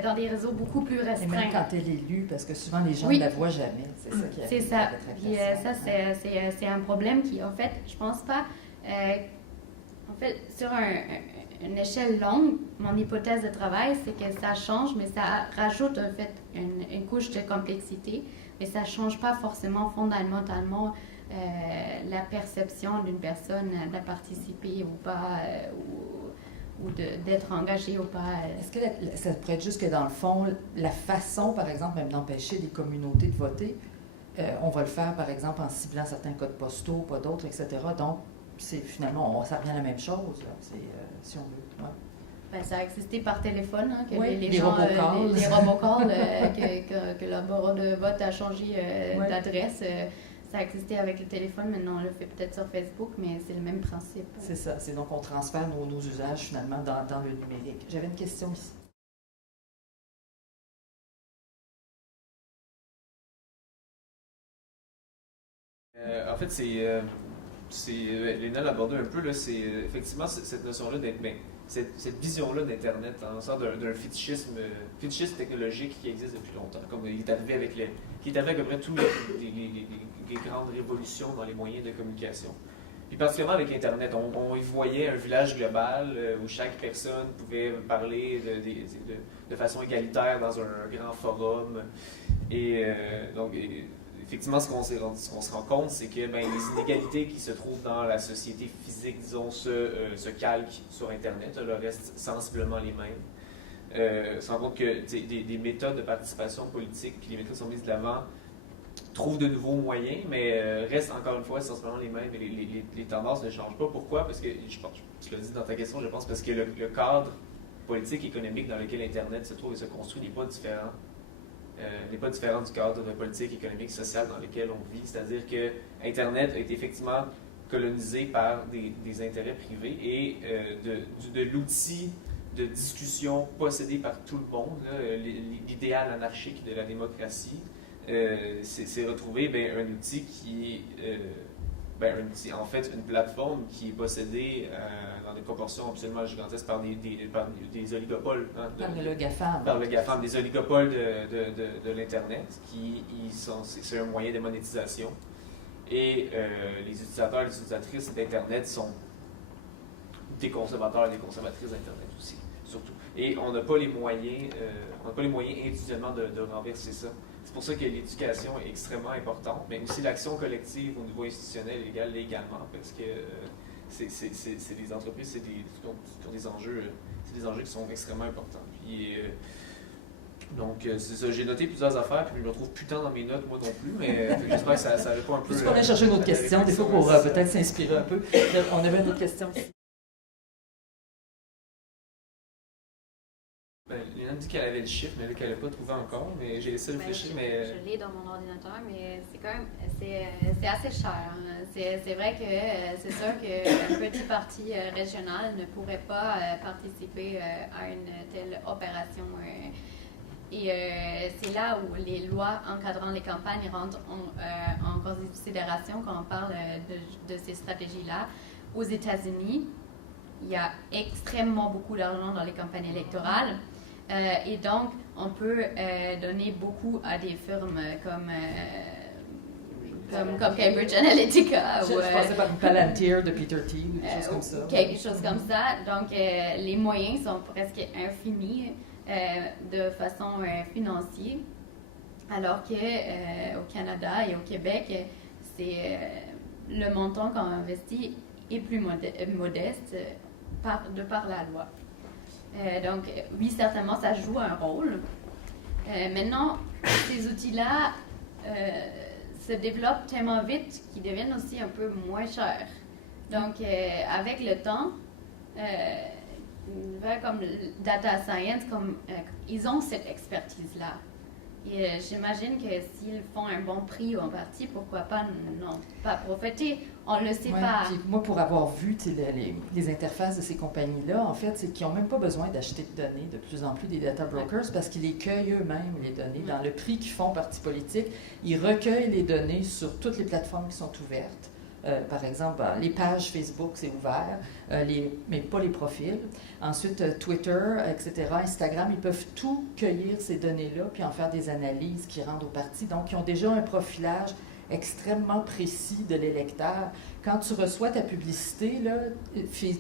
dans des réseaux beaucoup plus restreints. Et même quand elle est lue, parce que souvent les gens ne la voient jamais. C'est ça qui C'est ça. Puis ça, c'est un problème qui, en fait, je pense pas... en fait, sur une échelle longue, mon hypothèse de travail, c'est que ça change, mais ça rajoute en fait une couche de complexité, mais ça ne change pas forcément fondamentalement la perception d'une personne de participer ou pas, ou d'être engagée ou pas. Est-ce que ça pourrait être juste que dans le fond, la façon, par exemple, même d'empêcher des communautés de voter, on va le faire, par exemple, en ciblant certains codes postaux, pas d'autres, etc. Donc, finalement, ça revient à la même chose, là, si on veut. Ouais. Ben, ça a existé par téléphone, hein, que oui, les gens, robocalls. Les robocalls, que le bureau de vote a changé d'adresse. Ça a existé avec le téléphone, maintenant on le fait peut-être sur Facebook, mais c'est le même principe. C'est ça, c'est donc on transfère nos usages finalement dans le numérique. J'avais une question ici. En fait, Léna l'a abordé un peu, là, c'est effectivement cette notion-là, cette vision-là d'Internet, en sorte d'un fétichisme technologique qui existe depuis longtemps, comme il est arrivé avec à peu près toutes les grandes révolutions dans les moyens de communication. Puis particulièrement avec Internet, on y voyait un village global où chaque personne pouvait parler de façon égalitaire dans un grand forum. Et donc, effectivement, ce qu'on se rend compte, c'est que les inégalités qui se trouvent dans la société physique, disons, se calquent sur Internet, le reste sensiblement les mêmes. On se rend compte que des méthodes de participation politique, puis les méthodes qui sont mises de l'avant, trouvent de nouveaux moyens, mais restent encore une fois sensiblement les mêmes. Et les tendances ne changent pas. Pourquoi? Parce que, tu l'as dit dans ta question, je pense, parce que le cadre politique, économique dans lequel Internet se trouve et se construit n'est pas différent. N'est pas différent du cadre politique, économique, social dans lequel on vit. C'est-à-dire que Internet a été effectivement colonisé par des intérêts privés et de l'outil de discussion possédé par tout le monde, l'idéal anarchique de la démocratie, c'est retrouvé un outil qui est un outil, une plateforme qui est possédée dans des proportions absolument gigantesques par des oligopoles. Hein, Par le GAFAM. Par le GAFAM, des oligopoles de l'Internet, c'est un moyen de monétisation. Et les utilisateurs et les utilisatrices d'Internet sont des consommateurs et des consommatrices d'Internet aussi, surtout. Et on n'a pas les moyens, individuellement de renverser ça. C'est pour ça que l'éducation est extrêmement importante, mais aussi l'action collective au niveau institutionnel et légal également, parce que c'est des entreprises qui ont des enjeux, c'est des enjeux qui sont extrêmement importants. Puis, donc, c'est ça, j'ai noté plusieurs affaires, puis je ne me retrouve plus tant dans mes notes, moi non plus, mais j'espère que ça répond un peu. Puisqu'on a cherché une autre question, des fois pour peut-être s'inspirer un peu. On avait une autre question. Léna dit qu'elle avait le chiffre, mais qu'elle n'a pas trouvé encore, mais j'ai laissé réfléchir. Je l'ai dans mon ordinateur, mais c'est quand même c'est assez cher. Hein. C'est vrai que c'est sûr qu'un petit parti régional ne pourrait pas participer à une telle opération. Et c'est là où les lois encadrant les campagnes rentrent en considération quand on parle de ces stratégies-là. Aux États-Unis, il y a extrêmement beaucoup d'argent dans les campagnes électorales. Et donc, on peut donner beaucoup à des firmes comme Cambridge Analytica. Je pensais par une Palantir de Peter Thiel, quelque chose comme ça. Quelque chose comme ça. Donc, les moyens sont presque infinis de façon financière, alors qu'au Canada et au Québec, c'est le montant qu'on investit est plus modeste de par la loi. Donc, oui, certainement, ça joue un rôle. Maintenant, ces outils-là se développent tellement vite qu'ils deviennent aussi un peu moins chers. Donc, avec le temps, comme data science, ils ont cette expertise-là. Et j'imagine que s'ils font un bon prix en partie, pourquoi pas pas profiter? On ne le sait pas. Puis moi, pour avoir vu les interfaces de ces compagnies-là, en fait, c'est qu'ils n'ont même pas besoin d'acheter de données de plus en plus des data brokers parce qu'ils les cueillent eux-mêmes, les données. Dans le prix qu'ils font parti politique, ils recueillent les données sur toutes les plateformes qui sont ouvertes. Par exemple, les pages Facebook, c'est ouvert, mais pas les profils. Ensuite, Twitter, etc., Instagram, ils peuvent tout cueillir ces données-là puis en faire des analyses qui rendent au parti. Donc, ils ont déjà un profilage extrêmement précis de l'électeur. Quand tu reçois ta publicité, là,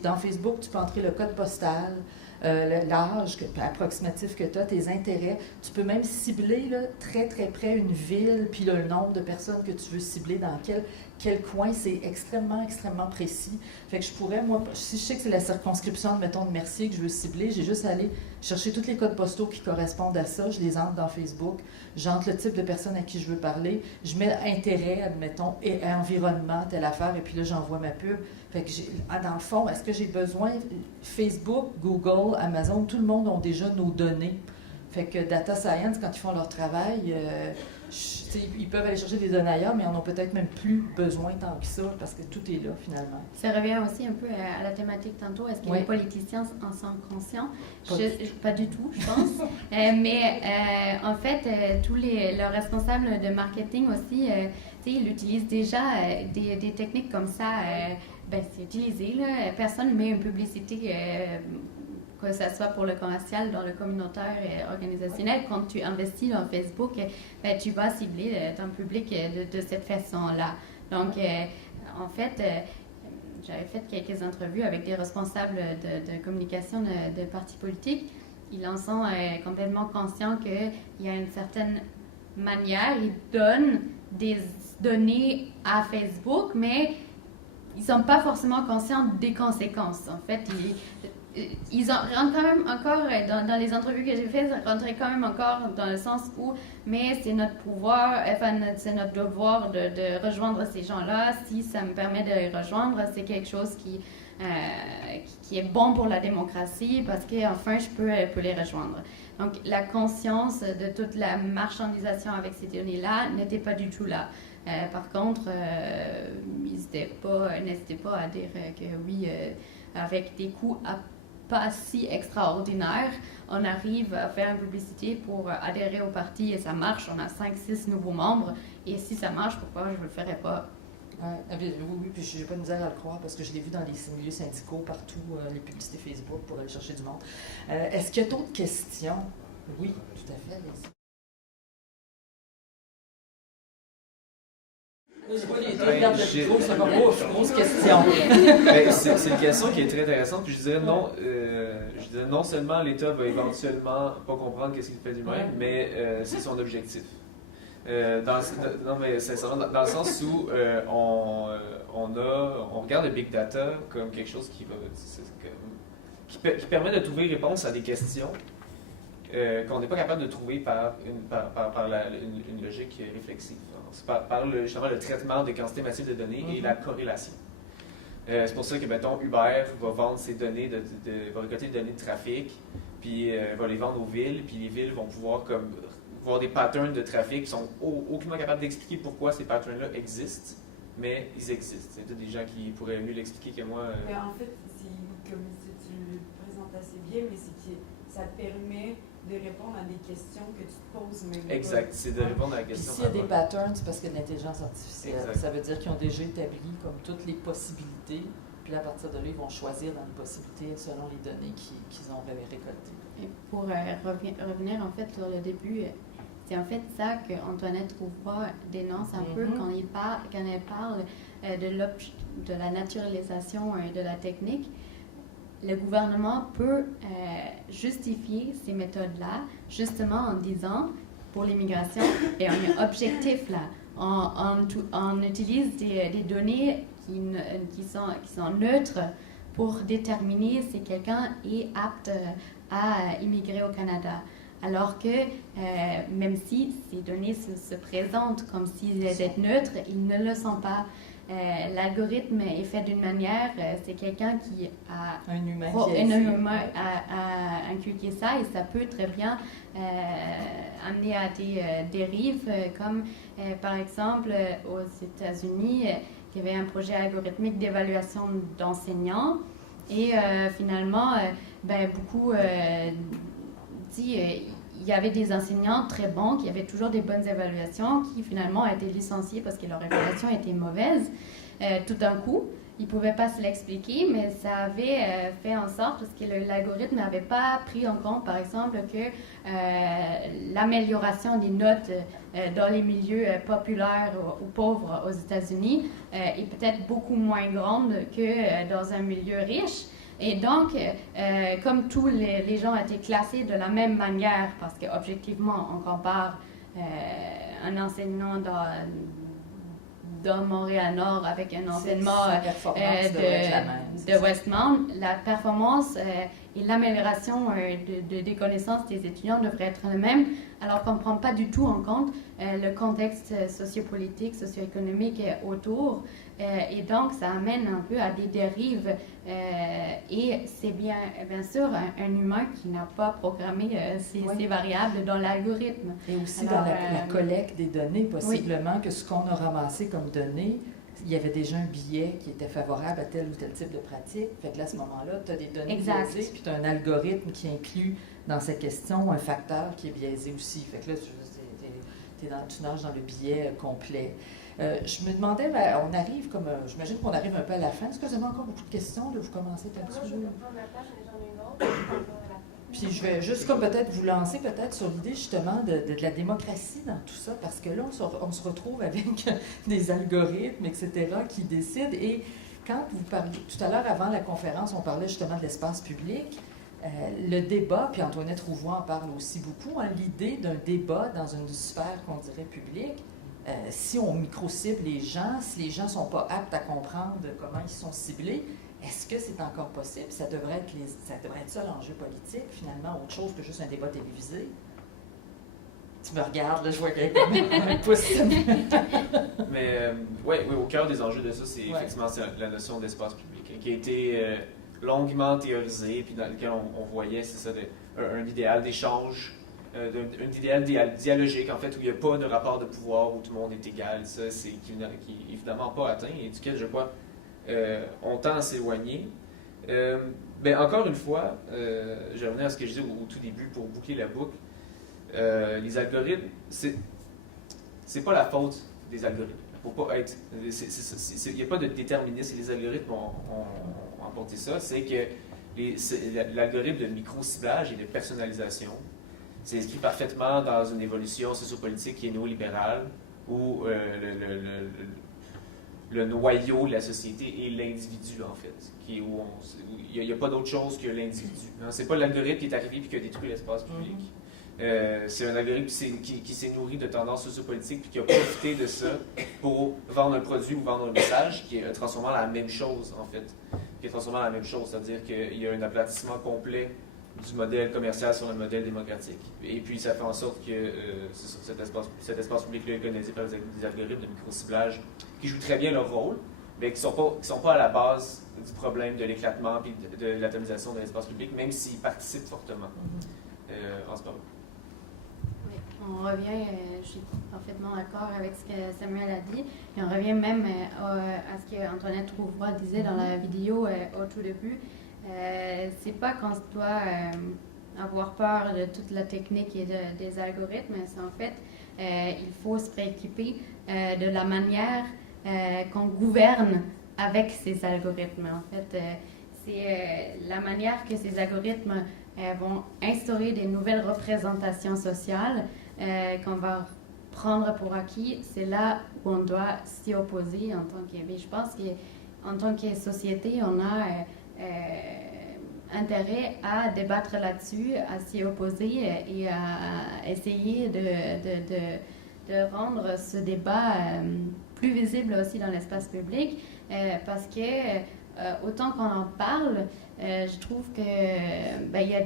dans Facebook, tu peux entrer le code postal, l'âge approximatif que tu as, tes intérêts. Tu peux même cibler là, très, très près une ville, puis là, le nombre de personnes que tu veux cibler dans quel coin. C'est extrêmement, extrêmement précis. Fait que je pourrais, moi, si je sais que c'est la circonscription, mettons, de Mercier que je veux cibler, j'ai juste à aller chercher tous les codes postaux qui correspondent à ça. Je les entre dans Facebook. J'entre le type de personne à qui je veux parler. Je mets intérêt, admettons, et environnement, telle affaire, et puis là, j'envoie ma pub. Fait que dans le fond, est-ce que j'ai besoin? Facebook, Google, Amazon, tout le monde ont déjà nos données. Fait que Data Science, quand ils font leur travail, ils peuvent aller chercher des données ailleurs, mais ils n'en ont peut-être même plus besoin tant que ça, parce que tout est là, finalement. Ça revient aussi un peu à la thématique tantôt. Est-ce que les politiciens en sont conscients? Pas du tout, je pense. Mais en fait, tous leurs responsables de marketing aussi, ils utilisent déjà des techniques comme ça. C'est utilisé. Là. Personne ne met une publicité, que ce soit pour le commercial, dans le communautaire et organisationnel. Quand tu investis dans Facebook, tu vas cibler ton public de cette façon-là. Donc, en fait, j'avais fait quelques entrevues avec des responsables de communication de partis politiques. Ils en sont complètement conscients qu'il y a une certaine manière, ils donnent des données à Facebook, mais ils ne sont pas forcément conscients des conséquences. En fait, ils rentrent quand même encore, dans les entrevues que j'ai faites, rentraient quand même encore dans le sens où, mais c'est notre pouvoir, enfin, c'est notre devoir de rejoindre ces gens-là. Si ça me permet de les rejoindre, c'est quelque chose qui est bon pour la démocratie parce qu'enfin, je peux les rejoindre. Donc, la conscience de toute la marchandisation avec ces données-là n'était pas du tout là. Par contre, n'hésitez pas à dire que oui, avec des coûts pas si extraordinaires, on arrive à faire une publicité pour adhérer au parti et ça marche. On a 5-6 nouveaux membres et si ça marche, pourquoi je ne le ferais pas? Oui, puis je n'ai pas de misère à le croire parce que je l'ai vu dans les milieux syndicaux partout, les publicités Facebook pour aller chercher du monde. Est-ce qu'il y a d'autres questions? Oui, tout à fait. Je vois les deux regardent le micro, c'est comme grosse question. C'est une question qui est très intéressante. Puis je dirais non seulement l'État va éventuellement pas comprendre qu'est-ce qu'il fait lui-même, mais c'est son objectif. Non, mais sincèrement, dans le sens où on regarde le big data comme quelque chose qui permet de trouver réponse à des questions qu'on n'est pas capable de trouver par une logique réflexive. C'est par justement le traitement des quantités massives de données et la corrélation. C'est pour ça que, mettons, Uber va vendre ses données, va récolter des données de trafic, puis va les vendre aux villes, puis les villes vont pouvoir comme voir des patterns de trafic qui sont aucunement capables d'expliquer pourquoi ces patterns-là existent, mais ils existent. Il y a peut-être des gens qui pourraient mieux l'expliquer que moi. Mais en fait, comme tu le présentes assez bien, mais c'est que ça te permet de répondre à des questions que tu te poses même Exact, c'est de répondre à la question. S'il y a des patterns, c'est parce qu'il y a de l'intelligence artificielle. Exact. Ça veut dire qu'ils ont déjà établi comme toutes les possibilités, puis à partir de là, ils vont choisir dans les possibilités selon les données qu'ils ont récoltées. Et pour revenir en fait sur le début, c'est en fait ça qu'Antoinette Rouvroy dénonce un peu quand elle parle de la naturalisation de la technique. Le gouvernement peut justifier ces méthodes-là justement en disant, pour l'immigration, et on est objectif là, on utilise des données qui sont neutres pour déterminer si quelqu'un est apte à immigrer au Canada. Alors que même si ces données se présentent comme s'ils étaient neutres, ils ne le sont pas. L'algorithme est fait d'une manière, c'est quelqu'un qui a un humain a inculqué ça et ça peut très bien amener à des dérives comme par exemple aux États-Unis, il y avait un projet algorithmique d'évaluation d'enseignants et finalement beaucoup il y avait des enseignants très bons, qui avaient toujours des bonnes évaluations, qui finalement ont été licenciés parce que leur évaluation était mauvaise. Tout d'un coup, ils ne pouvaient pas se l'expliquer, mais ça avait fait en sorte, parce que l'algorithme n'avait pas pris en compte, par exemple, que l'amélioration des notes dans les milieux populaires ou pauvres aux États-Unis est peut-être beaucoup moins grande que dans un milieu riche. Et donc, comme tous les gens étaient classés de la même manière, parce qu'objectivement, on compare un enseignant dans Montréal-Nord avec un enseignement de Westmount, la performance et l'amélioration des connaissances des étudiants devraient être les mêmes, alors qu'on ne prend pas du tout en compte le contexte sociopolitique, socio-économique autour. Et donc, ça amène un peu à des dérives. Et c'est bien sûr un humain qui n'a pas programmé ces variables dans l'algorithme. Et aussi dans la collecte des données, possiblement, que ce qu'on a ramassé comme données, il y avait déjà un biais qui était favorable à tel ou tel type de pratique. Fait que là, à ce moment-là, tu as des données biaisées, puis tu as un algorithme qui inclut dans cette question un facteur qui est biaisé aussi. Fait que là, tu nages dans le biais complet. Je me demandais, on arrive j'imagine qu'on arrive un peu à la fin. Est-ce que vous avez encore beaucoup de questions? Là, vous commencez là-dessus? Moi, je vais prendre ma place, j'en ai une autre. Puis je vais juste peut-être vous lancer sur l'idée justement de la démocratie dans tout ça, parce que là, on se retrouve avec des algorithmes, etc., qui décident. Et quand vous parliez, tout à l'heure avant la conférence, on parlait justement de l'espace public. Le débat, puis Antoinette Rouvois en parle aussi beaucoup, hein, l'idée d'un débat dans une sphère qu'on dirait publique, si on micro-cible les gens, si les gens ne sont pas aptes à comprendre comment ils sont ciblés, est-ce que c'est encore possible? Ça devrait être ça l'enjeu politique, finalement, autre chose que juste un débat télévisé. Tu me regardes, là, je vois quelqu'un un pouce. Mais oui, au cœur des enjeux de ça, c'est effectivement la notion d'espace public, hein, qui a été longuement théorisée, puis dans lequel on voyait, c'est ça, un idéal d'échange, un idéal dialogique, en fait, où il n'y a pas de rapport de pouvoir, où tout le monde est égal. Ça, c'est qui n'est évidemment pas atteint et duquel, je crois, on tend à s'éloigner. Encore une fois, je vais revenir à ce que je disais au tout début pour boucler la boucle. Les algorithmes, c'est pas la faute des algorithmes. Faut pas être. Il n'y a pas de déterminisme. Les algorithmes ont apporté ça. C'est que l'algorithme de micro-ciblage et de personnalisation s'inscrit parfaitement dans une évolution sociopolitique qui est néolibérale, où le noyau de la société est l'individu, en fait. Il n'y a pas d'autre chose que l'individu. Hein? C'est pas l'algorithme qui est arrivé et qui a détruit l'espace public. C'est un algorithme qui s'est nourri de tendances sociopolitiques et qui a profité de ça pour vendre un produit ou vendre un message qui est transformant la même chose, en fait. C'est-à-dire qu'il y a un aplatissement complet du modèle commercial sur le modèle démocratique. Et puis, ça fait en sorte que cet espace public-là est colonisé par des algorithmes de micro-ciblage qui jouent très bien leur rôle, mais qui ne sont pas à la base du problème de l'éclatement et de l'atomisation de l'espace public, même s'ils participent fortement en ce moment. Oui, on revient, je suis parfaitement d'accord avec ce que Samuel a dit, et on revient même à ce qu'Antoinette Rouvois disait dans la vidéo au tout début. C'est pas qu'on doit avoir peur de toute la technique et des algorithmes, c'est en fait, il faut se préoccuper de la manière qu'on gouverne avec ces algorithmes. En fait, c'est la manière que ces algorithmes vont instaurer des nouvelles représentations sociales qu'on va prendre pour acquis. C'est là où on doit s'y opposer en tant que... Mais je pense qu'en tant que société, on a intérêt à débattre là-dessus, à s'y opposer et à essayer de rendre ce débat plus visible aussi dans l'espace public, parce que autant qu'on en parle, je trouve que il y a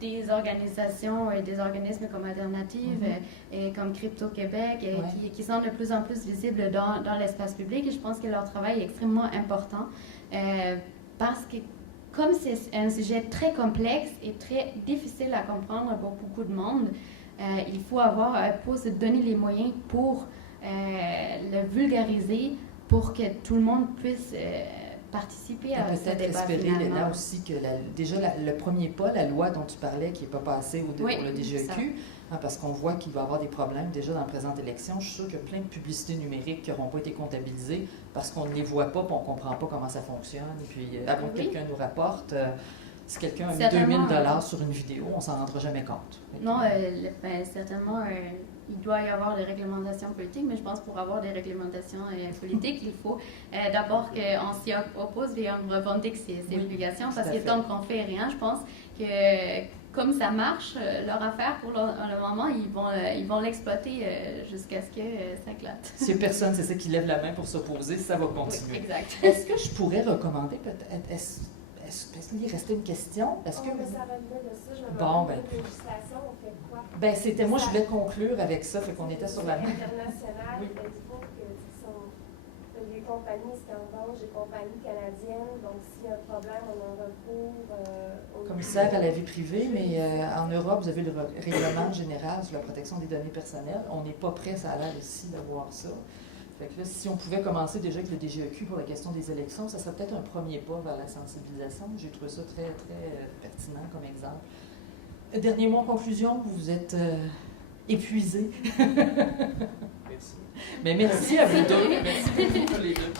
des organisations et des organismes comme Alternative et comme Crypto Québec qui sont de plus en plus visibles dans l'espace public, et je pense que leur travail est extrêmement important parce que comme c'est un sujet très complexe et très difficile à comprendre pour beaucoup de monde, il faut se donner les moyens pour le vulgariser, pour que tout le monde puisse participer à ce débat. Peut-être espérer, Léna, aussi que déjà le premier pas, la loi dont tu parlais, qui n'est pas passée pour le DGEQ, parce qu'on voit qu'il va y avoir des problèmes déjà dans la présente élection. Je suis sûre qu'il y a plein de publicités numériques qui n'auront pas été comptabilisées parce qu'on ne les voit pas et on ne comprend pas comment ça fonctionne. Et puis, avant que quelqu'un nous rapporte, si quelqu'un a mis 2000 $ sur une vidéo, on ne s'en rendra jamais compte. Non, certainement, il doit y avoir des réglementations politiques, mais je pense que pour avoir des réglementations politiques, il faut d'abord qu'on s'y oppose et on revendique ces obligations, parce que tant qu'on ne fait rien, je pense que comme ça marche, leur affaire, pour le moment, ils vont l'exploiter jusqu'à ce que ça éclate. Si personne, c'est ça qui lève la main pour s'opposer, ça va continuer. Oui, exact. Est-ce que je pourrais recommander peut-être... Est-ce qu'il restait une question? Ça revenait de ça, je me demandais de législation, on fait quoi? C'était moi, je voulais conclure avec ça, fait qu'on était sur la même. International, il faut que les compagnies scandales, les compagnies canadiennes, donc s'il y a un problème, on en recourt commissaire à la vie privée, mais en Europe, vous avez le règlement général sur la protection des données personnelles. On n'est pas prêt, ça a l'air ici, d'avoir ça. Fait que là, si on pouvait commencer déjà avec le DGEQ pour la question des élections, ça serait peut-être un premier pas vers la sensibilisation. J'ai trouvé ça très, très pertinent comme exemple. Dernier mot en conclusion, vous êtes épuisés. Merci. Mais merci à vous deux. Merci beaucoup les deux.